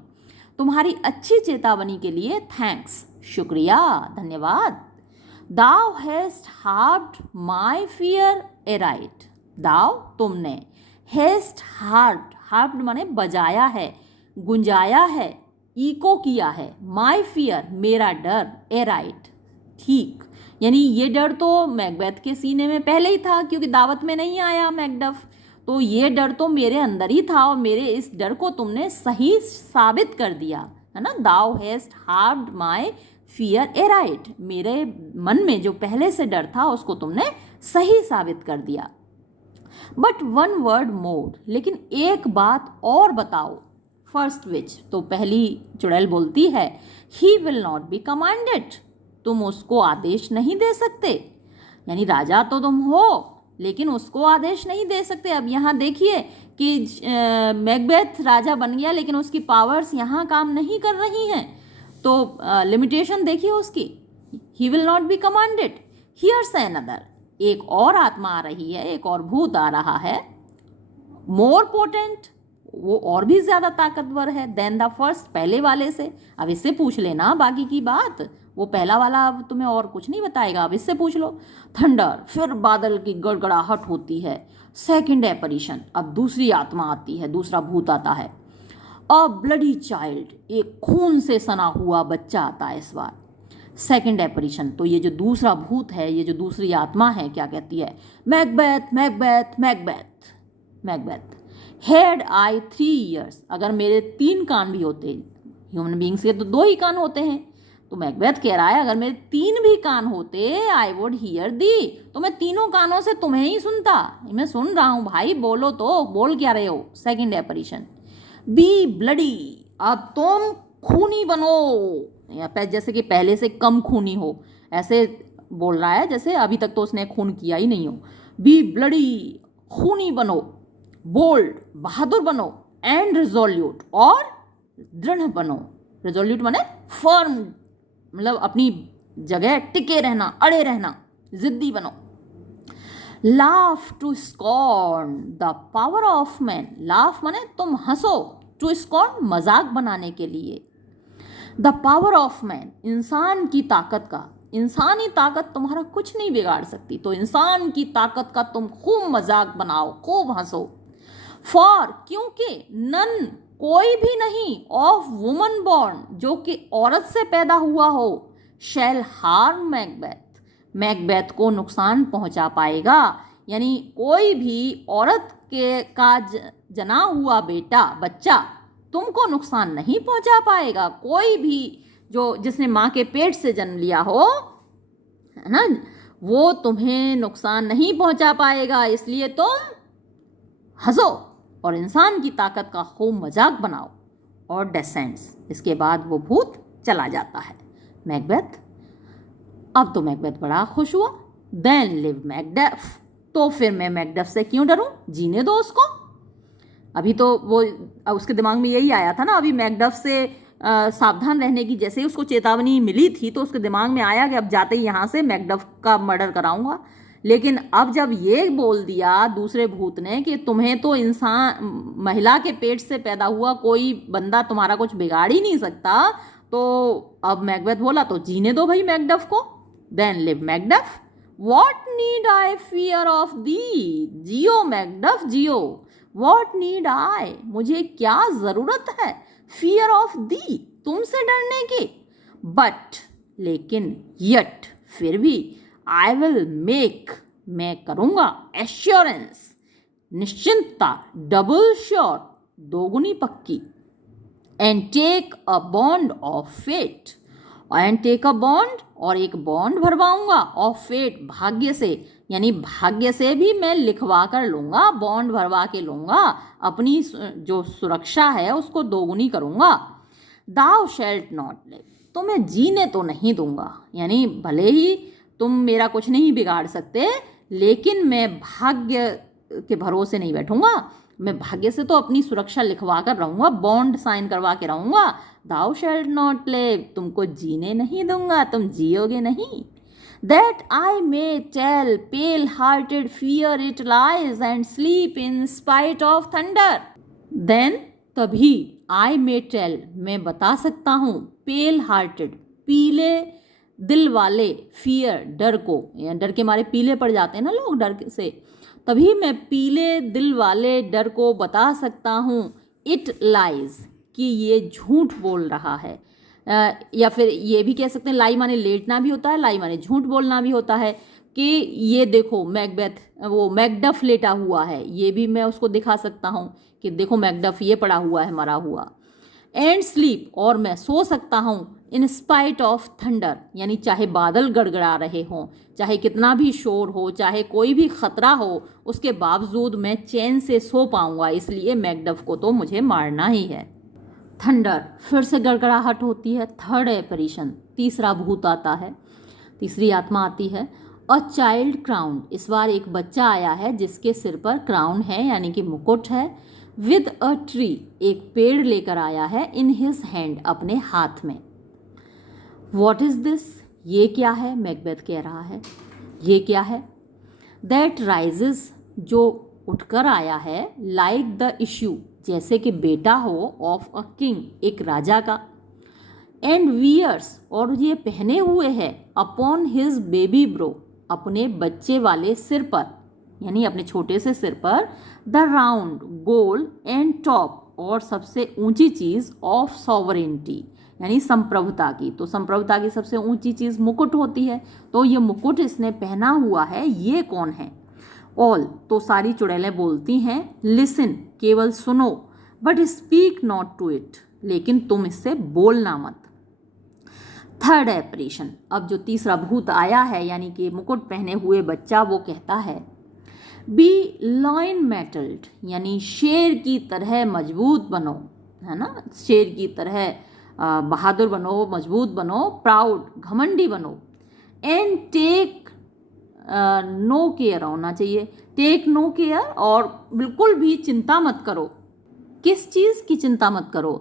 तुम्हारी अच्छी चेतावनी के लिए थैंक्स, शुक्रिया, धन्यवाद। Thou hast harped my fear aright, thou तुमने, हैस्ट हार्ड, हार्ड माने बजाया है, गुंजाया है, इको किया है, माई फियर मेरा डर, एराइट ठीक, यानी ये डर तो मैकबेथ के सीने में पहले ही था क्योंकि दावत में नहीं आया मैकडफ, तो ये डर तो मेरे अंदर ही था और मेरे इस डर को तुमने सही साबित कर दिया, है ना। Thou hast harped my fear aright, मेरे मन में जो पहले से डर था उसको तुमने सही साबित कर दिया। बट वन वर्ड मोर, लेकिन एक बात और बताओ। फर्स्ट विच, तो पहली चुड़ैल बोलती है, ही विल नॉट बी कमांडेड, तुम उसको आदेश नहीं दे सकते, यानी राजा तो तुम हो लेकिन उसको आदेश नहीं दे सकते। अब यहाँ देखिए कि मैकबेथ राजा बन गया लेकिन उसकी पावर्स यहाँ काम नहीं कर रही हैं, तो लिमिटेशन देखिए उसकी। He will not be commanded, here's another, एक और आत्मा आ रही है, एक और भूत आ रहा है, मोर पोटेंट, वो और भी ज़्यादा ताकतवर है, देन द फर्स्ट, पहले वाले से। अब इससे पूछ लेना बाकी की बात, वो पहला वाला अब तुम्हें और कुछ नहीं बताएगा, अब इससे पूछ लो। थंडर, फिर बादल की गड़गड़ाहट होती है। सेकंड एपरिशन, अब दूसरी आत्मा आती है, दूसरा भूत आता है। अ ब्लडी चाइल्ड, एक खून से सना हुआ बच्चा आता है इस बार। सेकंड एपरिशन, तो ये जो दूसरा भूत है, ये जो दूसरी आत्मा है, क्या कहती है, Macbeth Macbeth Macbeth Macbeth, had I 3 years, अगर मेरे 3 कान भी होते, ह्यूमन बींग्स के तो 2 ही कान होते हैं, तो मैकबेथ कह रहा है अगर मेरे 3 भी कान होते, आई वुड हियर दी, तो मैं तीनों कानों से तुम्हें ही सुनता। मैं सुन रहा हूँ भाई, बोलो तो, बोल क्या रहे हो। सेकंड एपरिशन, बी ब्लडी, अब तुम खूनी बनो, या जैसे कि पहले से कम खूनी हो, ऐसे बोल रहा है जैसे अभी तक तो उसने खून किया ही नहीं हो। बी ब्लडी, खूनी बनो, बोल्ड, बहादुर बनो, एंड रिजोल्यूट, और दृढ़ बनो। रिजोल्यूट माने फर्म, मतलब अपनी जगह टिके रहना, अड़े रहना, जिद्दी बनो। Laugh to scorn the power of man, laugh माने तुम हंसो, टू स्कॉर्न मजाक बनाने के लिए, द पावर ऑफ मैन इंसान की ताकत का, इंसानी ताकत तुम्हारा कुछ नहीं बिगाड़ सकती, तो इंसान की ताकत का तुम खूब मजाक बनाओ, खूब हंसो। फॉर, क्योंकि, नन, कोई भी नहीं, ऑफ वुमन बॉर्न, जो कि औरत से पैदा हुआ हो, शैल हार्म मैकबेथ, मैकबेथ को नुकसान पहुंचा पाएगा, यानी कोई भी औरत के का जना हुआ बेटा, बच्चा तुमको नुकसान नहीं पहुंचा पाएगा। कोई भी जो जिसने माँ के पेट से जन्म लिया हो, है ना, वो तुम्हें नुकसान नहीं पहुंचा पाएगा, इसलिए तुम हंसो और इंसान की ताकत का खूब मजाक बनाओ। और डेसेंट्स, इसके बाद वो भूत चला जाता है। मैकबेथ, अब तो मैकबेथ बड़ा खुश हुआ। देन लिव मैकडफ, तो फिर मैं मैकडफ से क्यों डरूं, जीने दो उसको। अभी तो वो उसके दिमाग में यही आया था ना, अभी मैकडफ से सावधान रहने की जैसे ही उसको चेतावनी मिली थी तो उसके दिमाग में आया कि अब जाते ही यहाँ से मैकडफ का मर्डर कराऊंगा। लेकिन अब जब ये बोल दिया दूसरे भूत ने कि तुम्हें तो इंसान, महिला के पेट से पैदा हुआ कोई बंदा तुम्हारा कुछ बिगाड़ ही नहीं सकता, तो अब मैकबेथ बोला तो जीने दो भाई मैकडफ को। Then live Macduff, what need I fear of thee, जियो मैकडफ जियो। वॉट नीड आई, मुझे क्या ज़रूरत है, फियर ऑफ दी, तुमसे डरने की। बट, लेकिन, यट, फिर भी, आई विल मेक, मैं करूँगा, एश्योरेंस निश्चिंतता, डबल श्योर दोगुनी पक्की, and take a bond of fate, and take a bond और एक बॉन्ड भरवाऊंगा, ऑफ फेट भाग्य से, यानी भाग्य से भी मैं लिखवा कर लूँगा, बॉन्ड भरवा के लूँगा, अपनी जो सुरक्षा है उसको दोगुनी करूँगा। दाउ शेल्ट नॉट लिव, तो मैं जीने तो नहीं दूंगा, यानी भले ही तुम मेरा कुछ नहीं बिगाड़ सकते, लेकिन मैं भाग्य के भरोसे नहीं बैठूंगा, मैं भाग्य से तो अपनी सुरक्षा लिखवा कर रहूँगा, बॉन्ड साइन करवा के रहूँगा। दाउ शेल्ट नॉट लिव, तुमको जीने नहीं दूंगा, तुम जियोगे नहीं। That I may tell pale-hearted fear it lies and sleep in spite of thunder. Then तभी I may tell, मैं बता सकता हूँ, pale-hearted पीले दिल वाले, fear डर को, या डर के मारे पीले पड़ जाते हैं ना लोग डर से, तभी मैं पीले दिल वाले डर को बता सकता हूँ, it lies कि ये झूठ बोल रहा है, या फिर ये भी कह सकते हैं, लाई माने लेटना भी होता है, लाई माने झूठ बोलना भी होता है, कि ये देखो मैकबेथ वो मैकडफ लेटा हुआ है, ये भी मैं उसको दिखा सकता हूँ कि देखो मैकडफ ये पड़ा हुआ है मरा हुआ। एंड स्लीप, और मैं सो सकता हूँ, इन स्पाइट ऑफ थंडर, यानी चाहे बादल गड़गड़ा रहे हों, चाहे कितना भी शोर हो, चाहे कोई भी खतरा हो, उसके बावजूद मैं चैन से सो पाऊँगा, इसलिए मैकडफ को तो मुझे मारना ही है। थंडर, फिर से गड़गड़ाहट होती है। थर्ड एपरीशन, तीसरा भूत आता है, तीसरी आत्मा आती है। अ चाइल्ड क्राउन, इस बार एक बच्चा आया है जिसके सिर पर क्राउन है, यानी कि मुकुट है। विद अ ट्री, एक पेड़ लेकर आया है, इन हिज हैंड, अपने हाथ में। वॉट इज दिस, ये क्या है, मैकबेथ कह रहा है, ये क्या है। दैट राइजेस, जो उठकर आया है, लाइक द इश्यू, जैसे कि बेटा हो, ऑफ अ किंग, एक राजा का। एंड वियर्स, और ये पहने हुए है, अपॉन हिज बेबी ब्रो, अपने बच्चे वाले सिर पर, यानी अपने छोटे से सिर पर, the round goal and top, और सबसे ऊंची चीज़, ऑफ सॉवरेंटी, यानी संप्रभुता की। तो संप्रभुता की सबसे ऊंची चीज़ मुकुट होती है, तो ये मुकुट इसने पहना हुआ है, ये कौन है। ऑल, तो सारी चुड़ैलें बोलती हैं, लिसन, केवल सुनो, but speak not to it, लेकिन तुम इससे बोलना मत। थर्ड एपरीशन, अब जो तीसरा भूत आया है, यानी कि मुकुट पहने हुए बच्चा, वो कहता है, बी लॉइन मेटल्ड, यानी शेर की तरह मजबूत बनो, है ना, शेर की तरह बहादुर बनो, मजबूत बनो, प्राउड घमंडी बनो। एंड टेक नो केयर होना चाहिए, टेक नो केयर, और बिल्कुल भी चिंता मत करो। किस चीज़ की चिंता मत करो।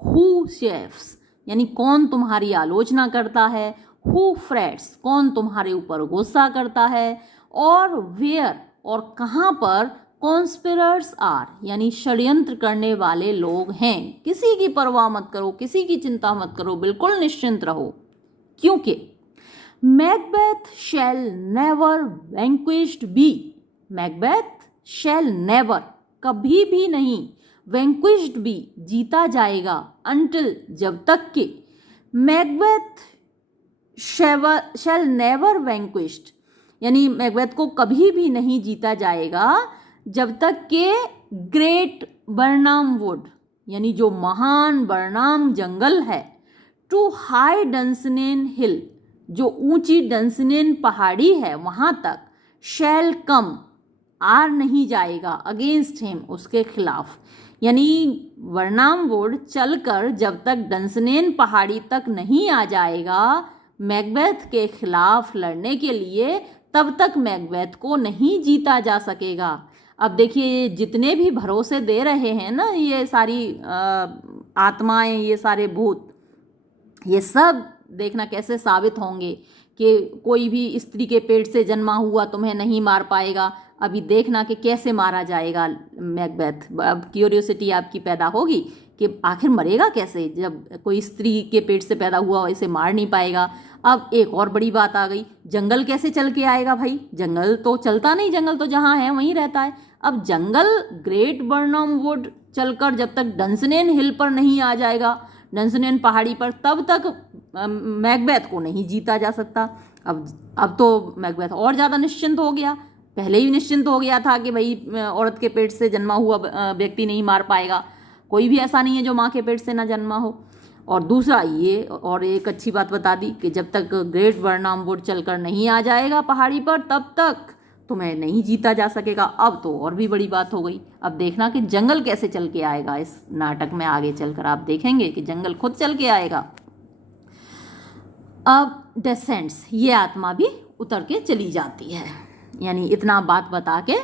हु शेफ्स, यानी कौन तुम्हारी आलोचना करता है। हु फ्रेट्स, कौन तुम्हारे ऊपर गुस्सा करता है। और वेयर, और कहाँ पर कॉन्स्पिरर्स आर, यानी षड्यंत्र करने वाले लोग हैं। किसी की परवाह मत करो, किसी की चिंता मत करो, बिल्कुल निश्चिंत रहो, क्योंकि Macbeth shall never vanquished be, Macbeth shall never, कभी भी नहीं, वैंक्विश्ड बी, जीता जाएगा, अंटिल, जब तक कि, मैकबेथ शैल नेवर वैंक्विश्ड, यानी मैकबेथ को कभी भी नहीं जीता जाएगा जब तक कि ग्रेट बर्नाम वुड, यानी जो महान बर्नाम जंगल है, टू हाई डंसनेन हिल, जो ऊंची डंसनेन पहाड़ी है, वहाँ तक, शैल कम, आर नहीं जाएगा, अगेंस्ट हिम, उसके खिलाफ, यानी बर्नाम वुड चलकर जब तक डंसनेन पहाड़ी तक नहीं आ जाएगा मैकबेथ के खिलाफ लड़ने के लिए, तब तक मैकबेथ को नहीं जीता जा सकेगा। अब देखिए, ये जितने भी भरोसे दे रहे हैं ना, ये सारी आत्माएं, ये सारे भूत, ये सब देखना कैसे साबित होंगे कि कोई भी स्त्री के पेट से जन्मा हुआ तुम्हें नहीं मार पाएगा। अभी देखना कि कैसे मारा जाएगा मैकबेथ। अब क्यूरियोसिटी आपकी पैदा होगी कि आखिर मरेगा कैसे, जब कोई स्त्री के पेट से पैदा हुआ इसे मार नहीं पाएगा। अब एक और बड़ी बात आ गई, जंगल कैसे चल के आएगा भाई, जंगल तो चलता नहीं, जंगल तो जहाँ है वहीं रहता है। अब जंगल ग्रेट बर्नम वुड चलकर जब तक डंसनेन हिल पर नहीं आ जाएगा, डंसनेन पहाड़ी पर, तब तक मैकबेथ को नहीं जीता जा सकता। अब तो मैकबेथ और ज़्यादा निश्चिंत हो गया। पहले ही निश्चिंत हो गया था कि भाई औरत के पेट से जन्मा हुआ व्यक्ति नहीं मार पाएगा, कोई भी ऐसा नहीं है जो माँ के पेट से ना जन्मा हो। और दूसरा ये, और एक अच्छी बात बता दी कि जब तक ग्रेट बर्नाम वुड चलकर नहीं आ जाएगा पहाड़ी पर, तब तक तुम्हें नहीं जीता जा सकेगा। अब तो और भी बड़ी बात हो गई। अब देखना कि जंगल कैसे चल के आएगा इस नाटक में, आगे चलकर आप देखेंगे कि जंगल खुद चल के आएगा। अब डेसेंट्स, ये आत्मा भी उतर के चली जाती है, यानी इतना बात बता के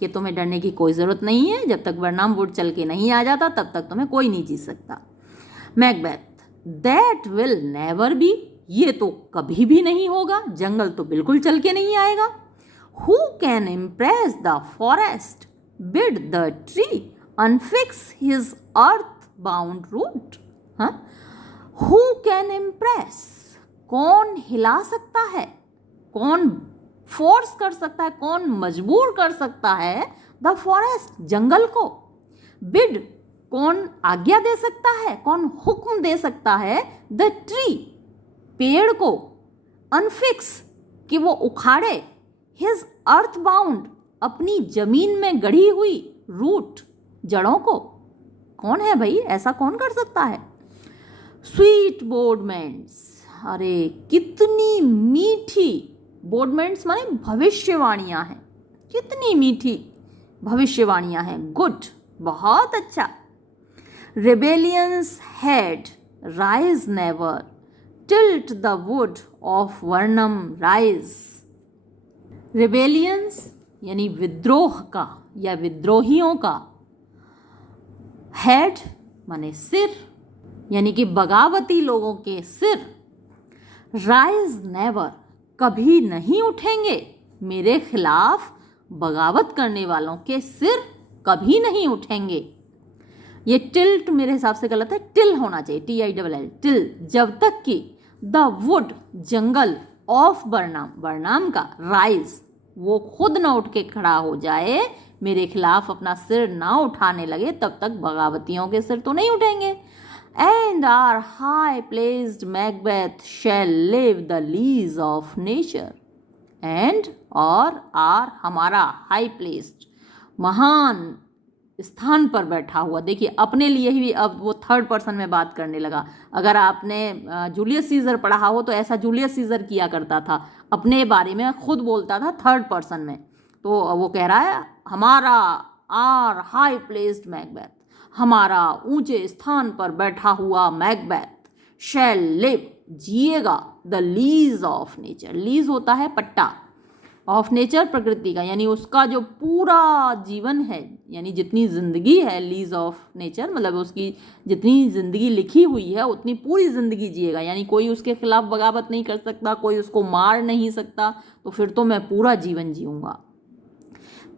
कि तुम्हें डरने की कोई ज़रूरत नहीं है, जब तक बर्नाम वुड चल के नहीं आ जाता तब तक तुम्हें कोई नहीं जीत सकता। Macbeth, that will never be, ये तो कभी भी नहीं होगा, जंगल तो बिल्कुल चल के नहीं आएगा। Who can impress the forest, bid the tree unfix his earth bound root. हाँ, हु कैन इम्प्रेस, कौन हिला सकता है, कौन फोर्स कर सकता है, कौन मजबूर कर सकता है द फॉरेस्ट, जंगल को। बिड, कौन आज्ञा दे सकता है, कौन हुक्म दे सकता है द ट्री, पेड़ को। अनफिक्स, कि वो उखाड़े। हिज अर्थ बाउंड, अपनी जमीन में गढ़ी हुई रूट, जड़ों को। कौन है भाई, ऐसा कौन कर सकता है। स्वीट बोर्डमेंट्स, अरे कितनी मीठी, बोर्डमेंट्स माने भविष्यवाणियां हैं, कितनी मीठी भविष्यवाणियां हैं। गुड, बहुत अच्छा। Rebellion's head rise never, till the wood of Birnam rise. Rebellion's यानी विद्रोह का या विद्रोहियों का, हेड माने सिर, यानी कि बगावती लोगों के सिर। राइज नेवर, कभी नहीं उठेंगे, मेरे खिलाफ बगावत करने वालों के सिर कभी नहीं उठेंगे। ये टिल्ट मेरे हिसाब से गलत है, टिल होना चाहिए, TILL, टिल, जब तक कि द वुड, जंगल, ऑफ बर्नाम, बर्नाम का, राइज, वो खुद ना उठ के खड़ा हो जाए, मेरे खिलाफ अपना सिर ना उठाने लगे, तब तक बगावतियों के सिर तो नहीं उठेंगे। And our high placed Macbeth shall live the lease of nature. And और our, हमारा हाई प्लेस्ड, महान स्थान पर बैठा हुआ, देखिए अपने लिए ही अब वो थर्ड पर्सन में बात करने लगा। अगर आपने जूलियस सीजर पढ़ा हो तो ऐसा जूलियस सीजर किया करता था, अपने बारे में खुद बोलता था थर्ड पर्सन में। तो वो कह रहा है हमारा, आर हाई प्लेस्ड मैकबेथ, हमारा ऊंचे स्थान पर बैठा हुआ मैकबेथ, शैल लिव, जिएगा, the lease of nature, lease होता है पट्टा, ऑफ नेचर प्रकृति का, यानी उसका जो पूरा जीवन है, यानी जितनी ज़िंदगी है, लीज ऑफ नेचर मतलब उसकी जितनी ज़िंदगी लिखी हुई है उतनी पूरी ज़िंदगी जिएगा, यानी कोई उसके खिलाफ बगावत नहीं कर सकता, कोई उसको मार नहीं सकता, तो फिर तो मैं पूरा जीवन जीऊँगा।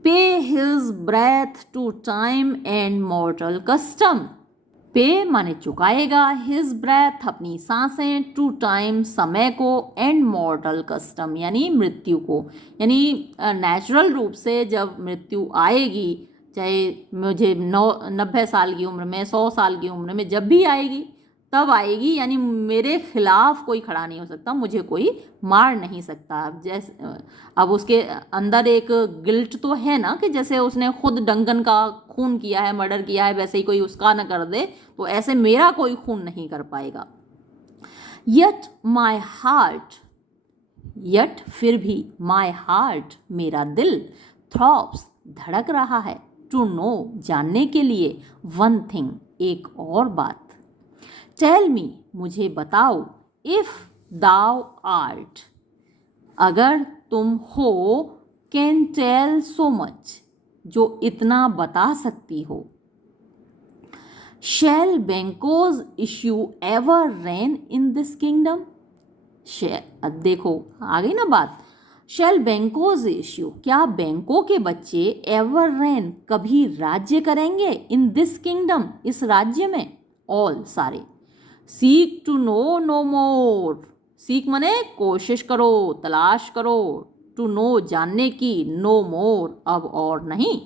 Pay his breath to time and mortal custom, pay माने चुकाएगा, हिज ब्रेथ अपनी सांसें, टू टाइम समय को, एंड मॉर्टल कस्टम यानी मृत्यु को, यानी नेचुरल रूप से जब मृत्यु आएगी, चाहे मुझे 90 साल की उम्र में, 100 साल की उम्र में, जब भी आएगी तब आएगी, यानी मेरे खिलाफ कोई खड़ा नहीं हो सकता, मुझे कोई मार नहीं सकता। जैसे अब उसके अंदर एक गिल्ट तो है ना, कि जैसे उसने खुद डंकन का खून किया है, मर्डर किया है, वैसे ही कोई उसका न कर दे, तो ऐसे मेरा कोई खून नहीं कर पाएगा। यट माई हार्ट, यट फिर भी, माई हार्ट मेरा दिल, थ्रॉप्स धड़क रहा है, टू नो जानने के लिए, वन थिंग एक और बात, टेल मी मुझे बताओ, इफ दाउ आर्ट अगर तुम हो, कैन टेल सो मच जो इतना बता सकती हो, shall Banquo's issue ever reign in this kingdom, अब देखो आ गई ना बात, शैल बैंकोज इश्यू, क्या बैंकों के बच्चे एवर रेन कभी राज्य करेंगे, इन दिस किंगडम इस राज्य में, ऑल सारे, seek to know no more, seek मने कोशिश करो, तलाश करो, टू नो जानने की, नो मोर अब और नहीं,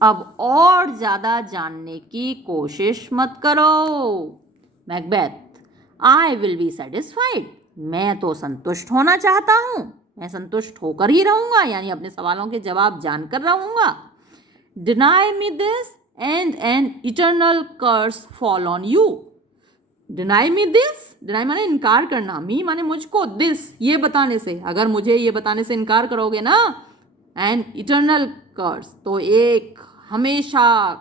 अब और ज़्यादा जानने की कोशिश मत करो। Macbeth, I will be satisfied, मैं तो संतुष्ट होना चाहता हूँ, मैं संतुष्ट होकर ही रहूँगा, यानी अपने सवालों के जवाब जानकर रहूँगा। Deny me this and an eternal curse fall on you. Deny me this, deny माने इनकार करना, मी माने मुझको, दिस ये बताने से, अगर मुझे ये बताने से इनकार करोगे ना, एंड इटर्नल कर्स तो एक हमेशा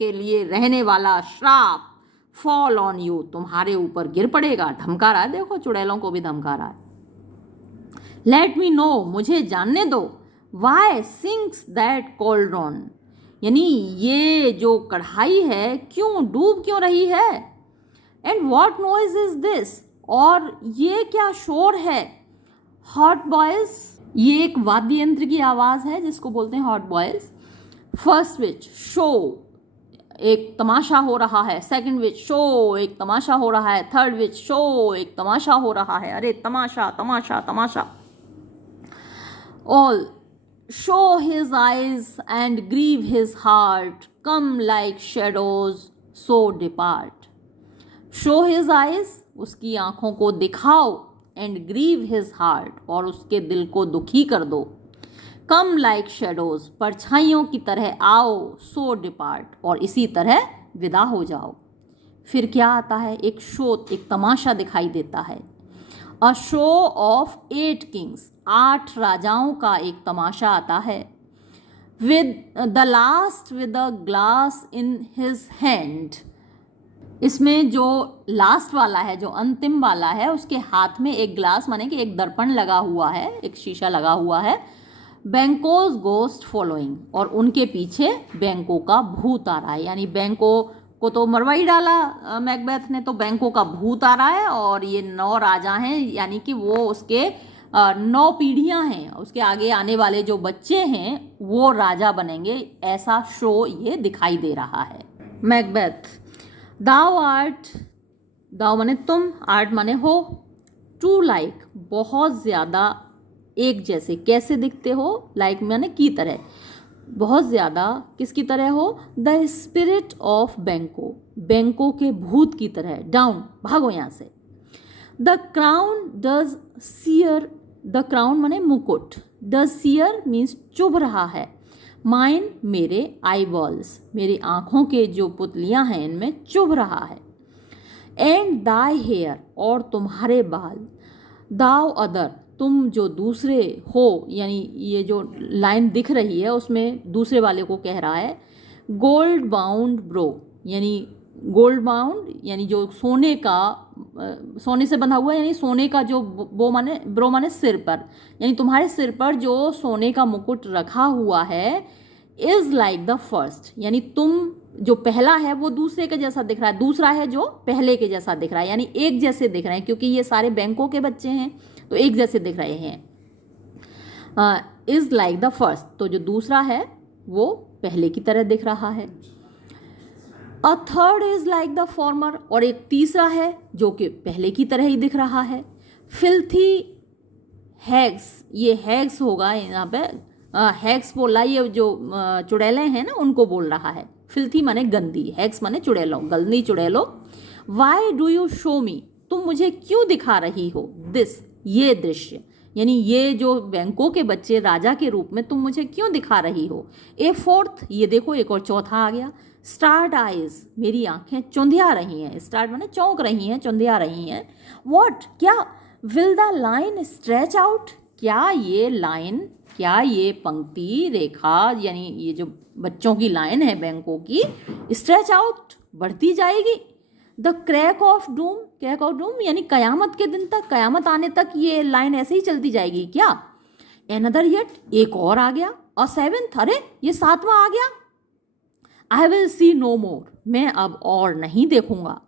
के लिए रहने वाला श्राप, फॉल ऑन यू तुम्हारे ऊपर गिर पड़ेगा। धमका रहा है, देखो चुड़ैलों को भी धमका रहा है। लेट मी नो, मुझे जानने दो, वाई सिंक्स दैट कॉल्ड्रॉन, यानी ये जो कढ़ाई है क्यों डूब क्यों रही है। And what noise is this, और ये क्या शोर है। हॉट बॉयज, ये एक वाद्य यंत्र की आवाज़ है जिसको बोलते हैं hot boys. First which show, एक तमाशा हो रहा है। सेकंड विच शो, एक तमाशा हो रहा है। थर्ड विच शो, एक तमाशा हो रहा है। अरे तमाशा तमाशा तमाशा। All show his eyes and grieve his heart, come like shadows so depart. Show his eyes, उसकी आंखों को दिखाओ, एंड ग्रीव हिज हार्ट, और उसके दिल को दुखी कर दो। कम लाइक शेडोज, परछाइयों की तरह आओ, सो डिपार्ट, और इसी तरह विदा हो जाओ। फिर क्या आता है, एक शो, एक तमाशा दिखाई देता है। अ शो ऑफ 8 किंग्स, 8 राजाओं का एक तमाशा आता है। With the last with a glass in his hand, इसमें जो लास्ट वाला है, जो अंतिम वाला है, उसके हाथ में एक ग्लास माने कि एक दर्पण लगा हुआ है, एक शीशा लगा हुआ है। बैंकोज गोस्ट फॉलोइंग, और उनके पीछे बैंकों का भूत आ रहा है, यानी बैंकों को तो मरवा ही डाला मैकबेथ ने, तो बैंकों का भूत आ रहा है। और ये 9 राजा हैं, यानी कि वो उसके 9 पीढ़ियां हैं, उसके आगे आने वाले जो बच्चे हैं वो राजा बनेंगे, ऐसा शो ये दिखाई दे रहा है। मैकबेथ, दाउ आर्ट, दाउ माने तुम, आर्ट माने हो, टू लाइक बहुत ज़्यादा एक जैसे, कैसे दिखते हो, लाइक माने की तरह, बहुत ज़्यादा किसकी तरह हो, द स्पिरिट ऑफ बैंको, बैंको के भूत की तरह। डाउन, भागो यहाँ से। The crown does sear, the crown माने मुकुट, डज सियर मीन्स चुभ रहा है। माइन मेरे, आई बॉल्स मेरी आँखों के जो पुतलियाँ हैं इनमें चुभ रहा है। एंड दाई हेयर, और तुम्हारे बाल। दाउ अदर, तुम जो दूसरे हो, यानी ये जो लाइन दिख रही है उसमें दूसरे वाले को कह रहा है। गोल्ड बाउंड ब्रो, यानी गोल्ड बाउंड यानी जो सोने का, सोने से बंधा हुआ है, यानी सोने का जो वो माने, ब्रो माने सिर पर, यानी तुम्हारे सिर पर जो सोने का मुकुट रखा हुआ है। इज़ लाइक द फर्स्ट, यानी तुम जो पहला है वो दूसरे के जैसा दिख रहा है, दूसरा है जो पहले के जैसा दिख रहा है, यानी एक जैसे दिख रहे हैं, क्योंकि ये सारे बैंकों के बच्चे हैं तो एक जैसे दिख रहे हैं। इज़ लाइक द फर्स्ट, तो जो दूसरा है वो पहले की तरह दिख रहा है। A third is like the former, और एक तीसरा है जो कि पहले की तरह ही दिख रहा है। फिल्थी हैग्स, ये हैग्स होगा यहाँ पे, हैग्स बोला, ये जो चुड़ैलें हैं ना उनको बोल रहा है। फिल्थी माने गंदी, हैग्स माने चुड़ैलों, गंदी चुड़ैलों। Why do you show me, तुम मुझे क्यों दिखा रही हो, दिस ये दृश्य, यानी ये जो बैंकों के बच्चे राजा के रूप में तुम मुझे क्यों दिखा रही हो। ए फोर्थ, ये देखो एक और चौथा आ गया। स्टार्ट आइज, मेरी आंखें चौंधिया रही हैं, स्टार्ट माने चौंक रही हैं, चौंधिया रही हैं। वॉट, क्या। Will the line stretch out, क्या ये लाइन, क्या ये पंक्ति रेखा, यानी ये जो बच्चों की लाइन है बैंकों की, स्ट्रेच आउट बढ़ती जाएगी। The crack of doom, crack of doom यानी कयामत के दिन तक, कयामत आने तक ये लाइन ऐसे ही चलती जाएगी क्या। एनदर येट, एक और आ गया। और 7th, अरे ये 7वां आ गया। आई विल सी नो मोर, मैं अब और नहीं देखूंगा।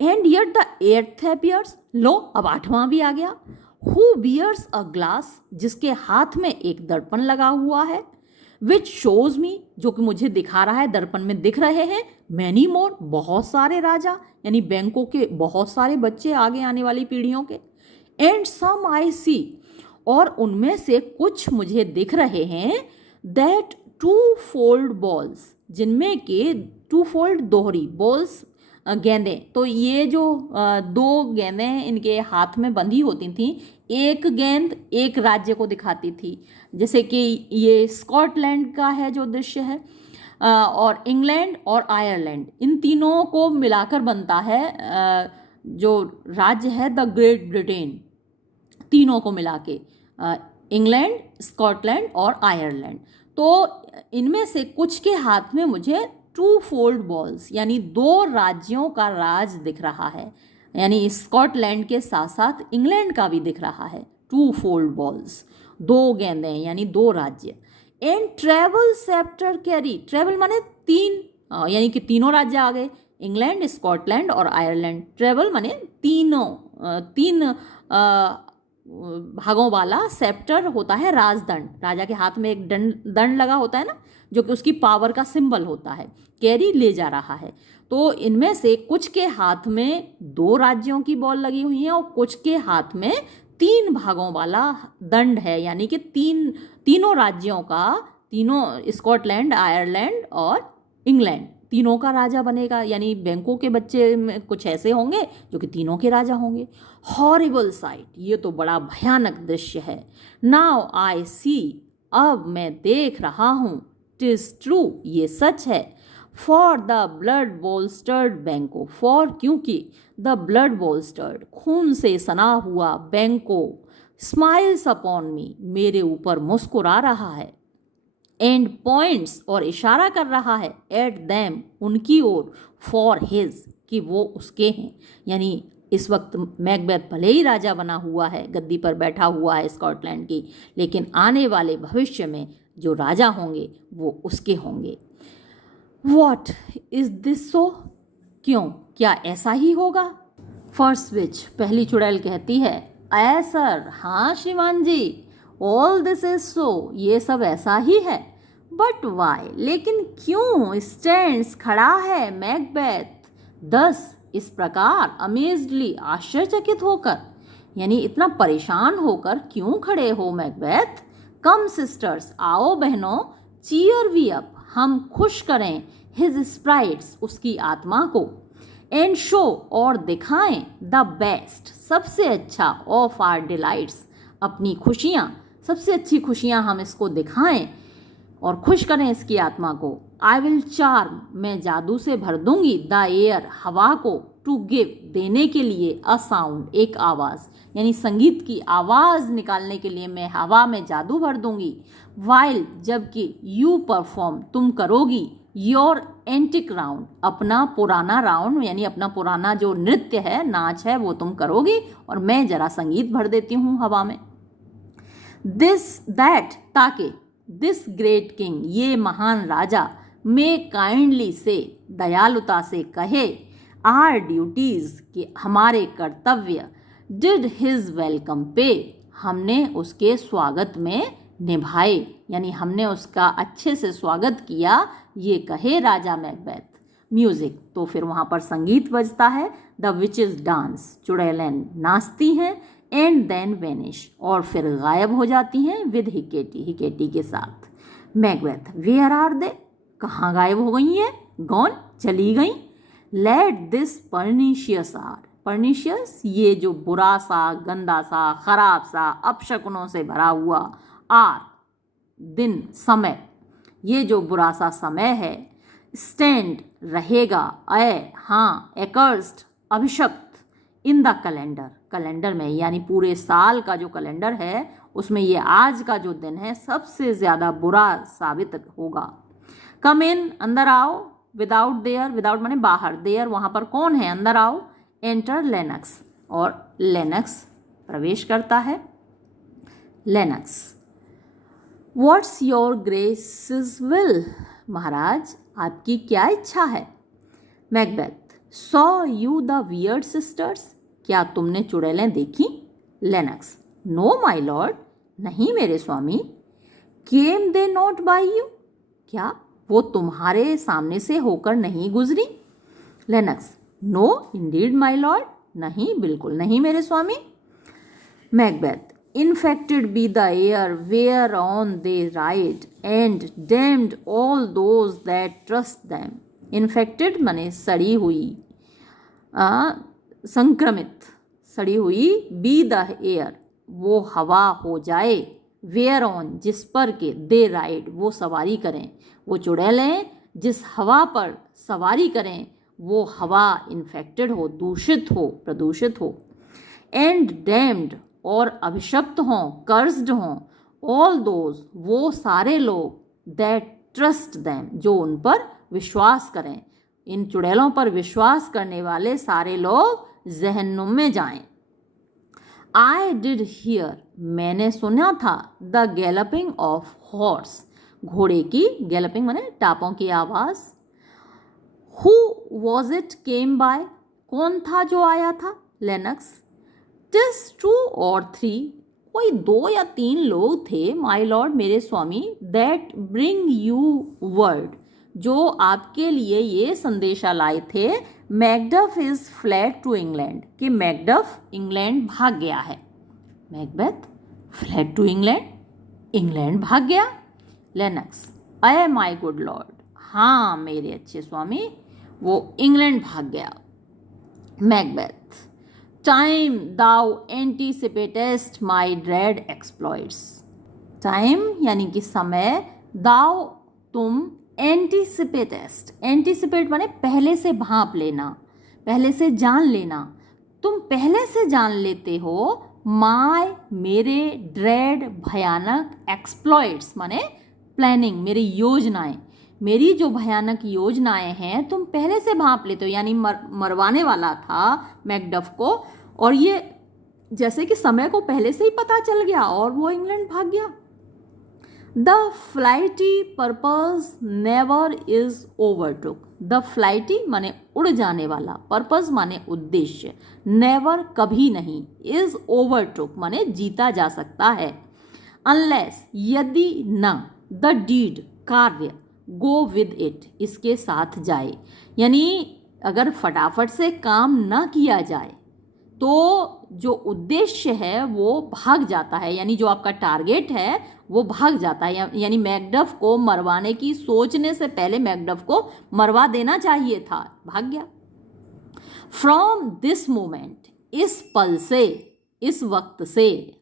And yet the 8th appears, लो अब 8वां भी आ गया। हु बियर्स अ ग्लास, जिसके हाथ में एक दर्पण लगा हुआ है। विच शोज मी, जो कि मुझे दिखा रहा है, दर्पण में दिख रहे हैं। मैनी मोर, बहुत सारे राजा, यानी बैंकों के बहुत सारे बच्चे आगे आने वाली पीढ़ियों के। एंड सम आई सी, और उनमें से कुछ मुझे दिख रहे हैं। दैट 2 fold बॉल्स, जिनमें के 2 fold दोहरी, बॉल्स गेंदें, तो ये जो 2 गेंदें इनके हाथ में बंधी होती थी, एक गेंद एक राज्य को दिखाती थी, जैसे कि ये स्कॉटलैंड का है जो दृश्य है, और इंग्लैंड और आयरलैंड, इन तीनों को मिलाकर बनता है जो राज्य है द ग्रेट ब्रिटेन। तीनों को मिला के इंग्लैंड, स्कॉटलैंड और आयरलैंड। तो इनमें से कुछ के हाथ में मुझे टू फोल्ड बॉल्स यानी दो राज्यों का राज दिख रहा है, यानी स्कॉटलैंड के साथ साथ इंग्लैंड का भी दिख रहा है। टू फोल्ड बॉल्स, दो गेंदें यानी दो राज्य। And travel sceptre carry, travel माने तीन, यानी कि तीनों राज्य आ गए, इंग्लैंड, स्कॉटलैंड और आयरलैंड। ट्रेवल माने तीनों, तीन भागों वाला सेप्टर होता है राजदंड। राजा के हाथ में एक दंड लगा होता है ना, जो कि उसकी पावर का सिंबल होता है। कैरी ले जा रहा है। तो इनमें से कुछ के हाथ में दो राज्यों की बॉल लगी हुई है और कुछ के हाथ में तीन भागों वाला दंड है, यानी कि तीनों राज्यों का, तीनों स्कॉटलैंड, आयरलैंड और इंग्लैंड, तीनों का राजा बनेगा। यानी बैंकों के बच्चे में कुछ ऐसे होंगे जो कि तीनों के राजा होंगे। हॉरिबल साइट, ये तो बड़ा भयानक दृश्य है। नाउ आई सी, अब मैं देख रहा हूँ, टिज ट्रू, ये सच है। फॉर द ब्लड बोल्स्टर्ड बैंको, फॉर क्योंकि, द ब्लड बोल्स्टर्ड खून से सना हुआ बैंको, स्माइल्स अपॉन मी, मेरे ऊपर मुस्कुरा रहा है। एंड पॉइंट्स, और इशारा कर रहा है, एट दैम, उनकी ओर, फॉर हिज, कि वो उसके हैं। यानी इस वक्त मैकबेथ भले ही राजा बना हुआ है, गद्दी पर बैठा हुआ है स्कॉटलैंड की, लेकिन आने वाले भविष्य में जो राजा होंगे वो उसके होंगे। वॉट इज दिस सो, क्यों, क्या ऐसा ही होगा? फर्स्ट विच, पहली चुड़ैल कहती है, ऐ सर, हाँ श्रीमान जी, ऑल दिस इज सो, ये सब ऐसा ही है। बट वाई, लेकिन क्यों, स्टैंड्स, खड़ा है मैकबेथ, दस, इस प्रकार, अमेज्डली, आश्चर्यचकित होकर, यानी इतना परेशान होकर क्यों खड़े हो मैकबेथ? कम सिस्टर्स, आओ बहनों, चीयर वी अप, हम खुश करें, हिज स्प्राइट्स, उसकी आत्मा को, एंड शो, और दिखाएं, द बेस्ट, सबसे अच्छा, ऑफ आर डिलाइट्स, अपनी खुशियाँ, सबसे अच्छी खुशियाँ हम इसको दिखाएं और खुश करें इसकी आत्मा को। आई विल चार्म, मैं जादू से भर दूंगी, द एयर, हवा को, टू गिव, देने के लिए, अ साउंड, एक आवाज़, यानी संगीत की आवाज़ निकालने के लिए मैं हवा में जादू भर दूंगी। वाइल, जबकि, यू परफॉर्म, तुम करोगी, योर एंटिक राउंड, अपना पुराना राउंड, यानी अपना पुराना जो नृत्य है, नाच है, वो तुम करोगी और मैं जरा संगीत भर देती हूँ हवा में। दिस दैट, ताकि, दिस ग्रेट किंग, ये महान राजा, में काइंडली से, दयालुता से कहे, आर ड्यूटीज़, कि हमारे कर्तव्य, डिड हिज वेलकम पे, हमने उसके स्वागत में निभाए, यानी हमने उसका अच्छे से स्वागत किया, ये कहे राजा मैकबेथ। म्यूज़िक, तो फिर वहाँ पर संगीत बजता है। द विचेस डांस, चुड़ैलें नाचती हैं। एंड देन वेनिश, और फिर गायब हो जाती हैं, विद हिकेटी, हिकेटी के साथ। मैकबेथ, वेयर आर दे, कहाँ गायब हो गई हैं, गॉन, चली गई। Let this pernicious hour, pernicious, ये जो बुरा सा, गंदा सा, खराब सा, अपशकुनों से भरा हुआ, आर, दिन, समय, ये जो बुरा सा समय है, स्टैंड, रहेगा, हाँ, एक्सर्स्ड, अभिशप्त, इन द कैलेंडर, कैलेंडर में, यानी पूरे साल का जो कैलेंडर है उसमें ये आज का जो दिन है सबसे ज़्यादा बुरा साबित होगा। कम इन, अंदर आओ। विदाउट देयर, विदाउट माने बाहर, देयर वहाँ पर कौन है, अंदर आओ। एंटर लेनक्स, और लेनक्स प्रवेश करता है। Lennox, what's your graces will, महाराज आपकी क्या इच्छा है। Macbeth, saw you the weird sisters, क्या तुमने चुड़ैलें देखी। लेनक्स, नो माय लॉर्ड, नहीं मेरे स्वामी। Came they not by you, क्या वो तुम्हारे सामने से होकर नहीं गुजरी। Lennox, no indeed my lord, नहीं बिल्कुल नहीं मेरे स्वामी। Macbeth, infected be the air whereon they ride, and damned all those that trust them. Infected माने सड़ी हुई, संक्रमित, सड़ी हुई, be the air, वो हवा हो जाए, वेयर ऑन जिस पर के, दे राइड वो सवारी करें, वो चुड़ैलें जिस हवा पर सवारी करें वो हवा इन्फेक्टेड हो, दूषित हो, प्रदूषित हो। एंड डैम्ड और अभिशप्त हों, कर्स्ड हों, ऑल दोज वो सारे लोग, दैट ट्रस्ट दैम जो उन पर विश्वास करें, इन चुड़ैलों पर विश्वास करने वाले सारे लोग जहन्नुम में जाएं। आई डिड हियर मैंने सुना था, द गैलपिंग ऑफ हॉर्स घोड़े की, गैलपिंग माने टापों की आवाज़। Who was it came by कौन था जो आया था, लेनक्स। टिस 2 or 3 कोई 2 या 3 लोग थे, माई लॉर्ड मेरे स्वामी, दैट ब्रिंग यू वर्ड जो आपके लिए ये संदेशा लाए थे, Macduff is fled to England कि मैकडफ इंग्लैंड भाग गया है। Macbeth fled to England, England भाग गया। लेनक्स अय माई गुड लॉर्ड हाँ मेरे अच्छे स्वामी वो इंग्लैंड भाग गया। मैकबेथ टाइम दाउ एंटीसिपेटेस्ट माई ड्रेड एक्सप्लॉइट्स, टाइम यानी कि समय, दाउ तुम, एंटीसिपेटेस्ट, एंटीसिपेट माने पहले से भांप लेना, पहले से जान लेना, तुम पहले से जान लेते हो, माय मेरे, ड्रेड भयानक, एक्सप्लॉइट्स माने प्लानिंग मेरी योजनाएं, मेरी जो भयानक योजनाएं हैं तुम पहले से भांप लेते हो, यानी मरवाने वाला था मैकडफ को, और ये जैसे कि समय को पहले से ही पता चल गया और वो इंग्लैंड भाग गया। The flighty purpose never is overtook, the flighty माने उड़ जाने वाला, पर्पज माने उद्देश्य, नेवर कभी नहीं, इज ओवरटुक माने जीता जा सकता है, अनलेस यदि न, द डीड कार्य, गो विद इट इसके साथ जाए, यानी अगर फटाफट से काम न किया जाए तो जो उद्देश्य है वो भाग जाता है, यानी जो आपका टारगेट है वो भाग जाता है, यानी मैकडफ को मरवाने की सोचने से पहले मैकडफ को मरवा देना चाहिए था, भाग गया। फ्रॉम दिस मोमेंट इस पल से, इस वक्त से,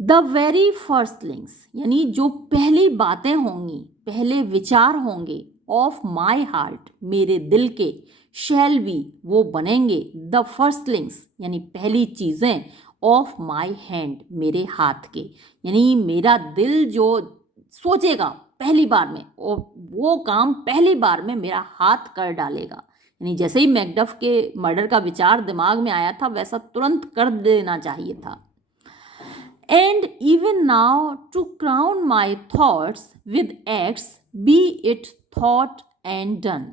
द वेरी फर्स्टलिंग्स यानी जो पहली बातें होंगी, पहले विचार होंगे, ऑफ माई हार्ट मेरे दिल के, शैल बी वो बनेंगे, द फर्स्टलिंग्स यानी पहली चीज़ें, ऑफ माई हैंड मेरे हाथ के, यानी मेरा दिल जो सोचेगा पहली बार में और वो काम पहली बार में मेरा हाथ कर डालेगा, यानी जैसे ही मैकडफ के मर्डर का विचार दिमाग में आया था वैसा तुरंत कर देना चाहिए था। And even now to crown my thoughts with acts, be it thought and done,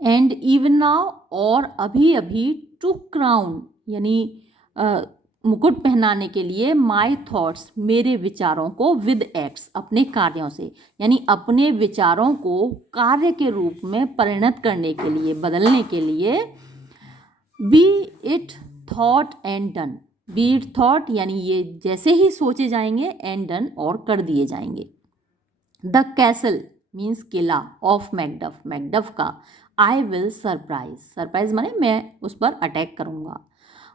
and even now और अभी अभी, टू क्राउन यानी मुकुट पहनाने के लिए, माई थॉट्स मेरे विचारों को, विद एक्ट्स अपने कार्यों से, यानी अपने विचारों को कार्य के रूप में परिणत करने के लिए, बदलने के लिए, B it thought and done, B it thought यानी ये जैसे ही सोचे जाएंगे, एंड डन और कर दिए जाएंगे। The castle means Qila, of Macduff Macduff का, आई विल सरप्राइज, सरप्राइज माने मैं उस पर अटैक करूँगा,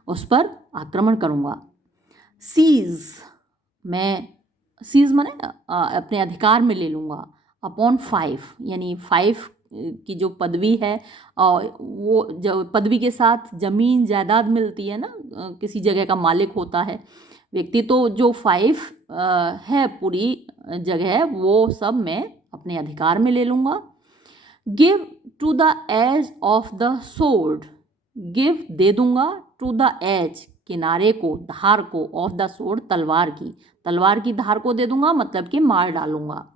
उस पर आक्रमण करूँगा। सीज मैं, सीज माने अपने अधिकार में ले लूँगा, अपॉन 5 यानी 5 की जो पदवी है, वो जो पदवी के साथ ज़मीन जायदाद मिलती है ना, किसी जगह का मालिक होता है व्यक्ति, तो जो 5 है पूरी जगह वो सब मैं अपने अधिकार में ले लूँगा। Give to the edge of the sword, give दे दूंगा, टू द एज किनारे को, धार को, ऑफ द सोर्ड तलवार की, तलवार की धार को दे दूंगा मतलब कि मार डालूंगा।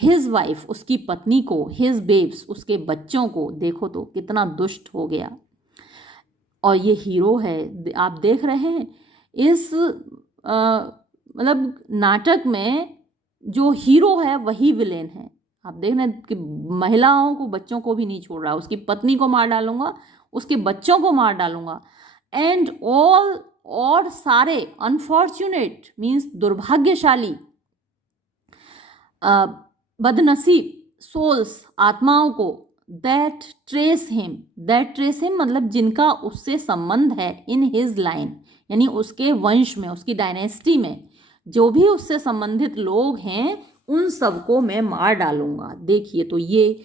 हिज वाइफ उसकी पत्नी को, हिज बेब्स उसके बच्चों को, देखो तो कितना दुष्ट हो गया। और ये हीरो है, आप देख रहे हैं इस मतलब नाटक में जो हीरो है वही विलेन है। आप देख रहे हैं कि महिलाओं को, बच्चों को भी नहीं छोड़ रहा, उसकी पत्नी को मार डालूंगा, उसके बच्चों को मार डालूंगा। एंड ऑल और सारे, अनफॉर्चुनेट मीन्स दुर्भाग्यशाली, बदनसीब, सोल्स आत्माओं को, दैट ट्रेस हिम मतलब जिनका उससे संबंध है, इन हिज लाइन यानी उसके वंश में, उसकी डायनेस्टी में जो भी उससे संबंधित लोग हैं उन सबको मैं मार डालूंगा। देखिए, तो ये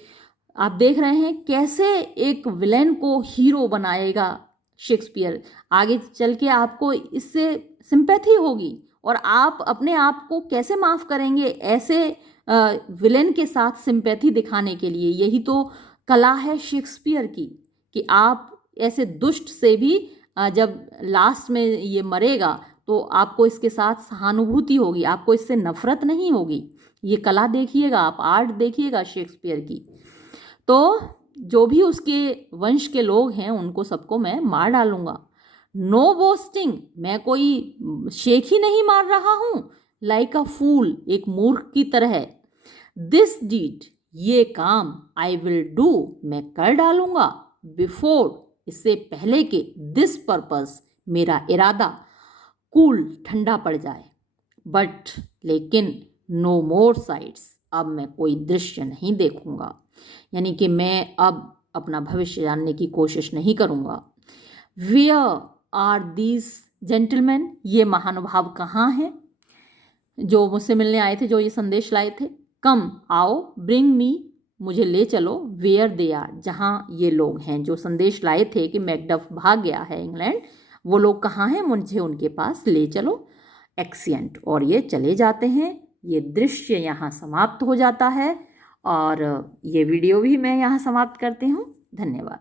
आप देख रहे हैं कैसे एक विलेन को हीरो बनाएगा शेक्सपियर। आगे चल के आपको इससे सिंपैथी होगी और आप अपने आप को कैसे माफ़ करेंगे ऐसे विलेन के साथ सिंपैथी दिखाने के लिए। यही तो कला है शेक्सपियर की कि आप ऐसे दुष्ट से भी जब लास्ट में ये मरेगा तो आपको इसके साथ सहानुभूति होगी, आपको इससे नफरत नहीं होगी। ये कला देखिएगा आप, आर्ट देखिएगा शेक्सपियर की। तो जो भी उसके वंश के लोग हैं उनको सबको मैं मार डालूंगा। नो बोस्टिंग, मैं कोई शेख ही नहीं मार रहा हूँ, लाइक अ फूल, एक मूर्ख की तरह। दिस डीड, ये काम, आई विल डू, मैं कर डालूंगा, बिफोर, इससे पहले के, दिस पर्पस, मेरा इरादा, कूल, ठंडा पड़ जाए, बट, लेकिन, नो मोर साइट्स, अब मैं कोई दृश्य नहीं देखूंगा, यानी कि मैं अब अपना भविष्य जानने की कोशिश नहीं करूंगा। वेयर आर दीज जेंटलमैन, ये महानुभाव कहाँ हैं जो मुझसे मिलने आए थे, जो ये संदेश लाए थे। कम, आओ, ब्रिंग मी, मुझे ले चलो, वेयर दे आर, जहाँ ये लोग हैं जो संदेश लाए थे कि मैकडफ भाग गया है इंग्लैंड, वो लोग कहाँ हैं, मुझे उनके पास ले चलो। एक्सिएंट, और ये चले जाते हैं। ये दृश्य यहाँ समाप्त हो जाता है और ये वीडियो भी मैं यहाँ समाप्त करती हूँ। धन्यवाद।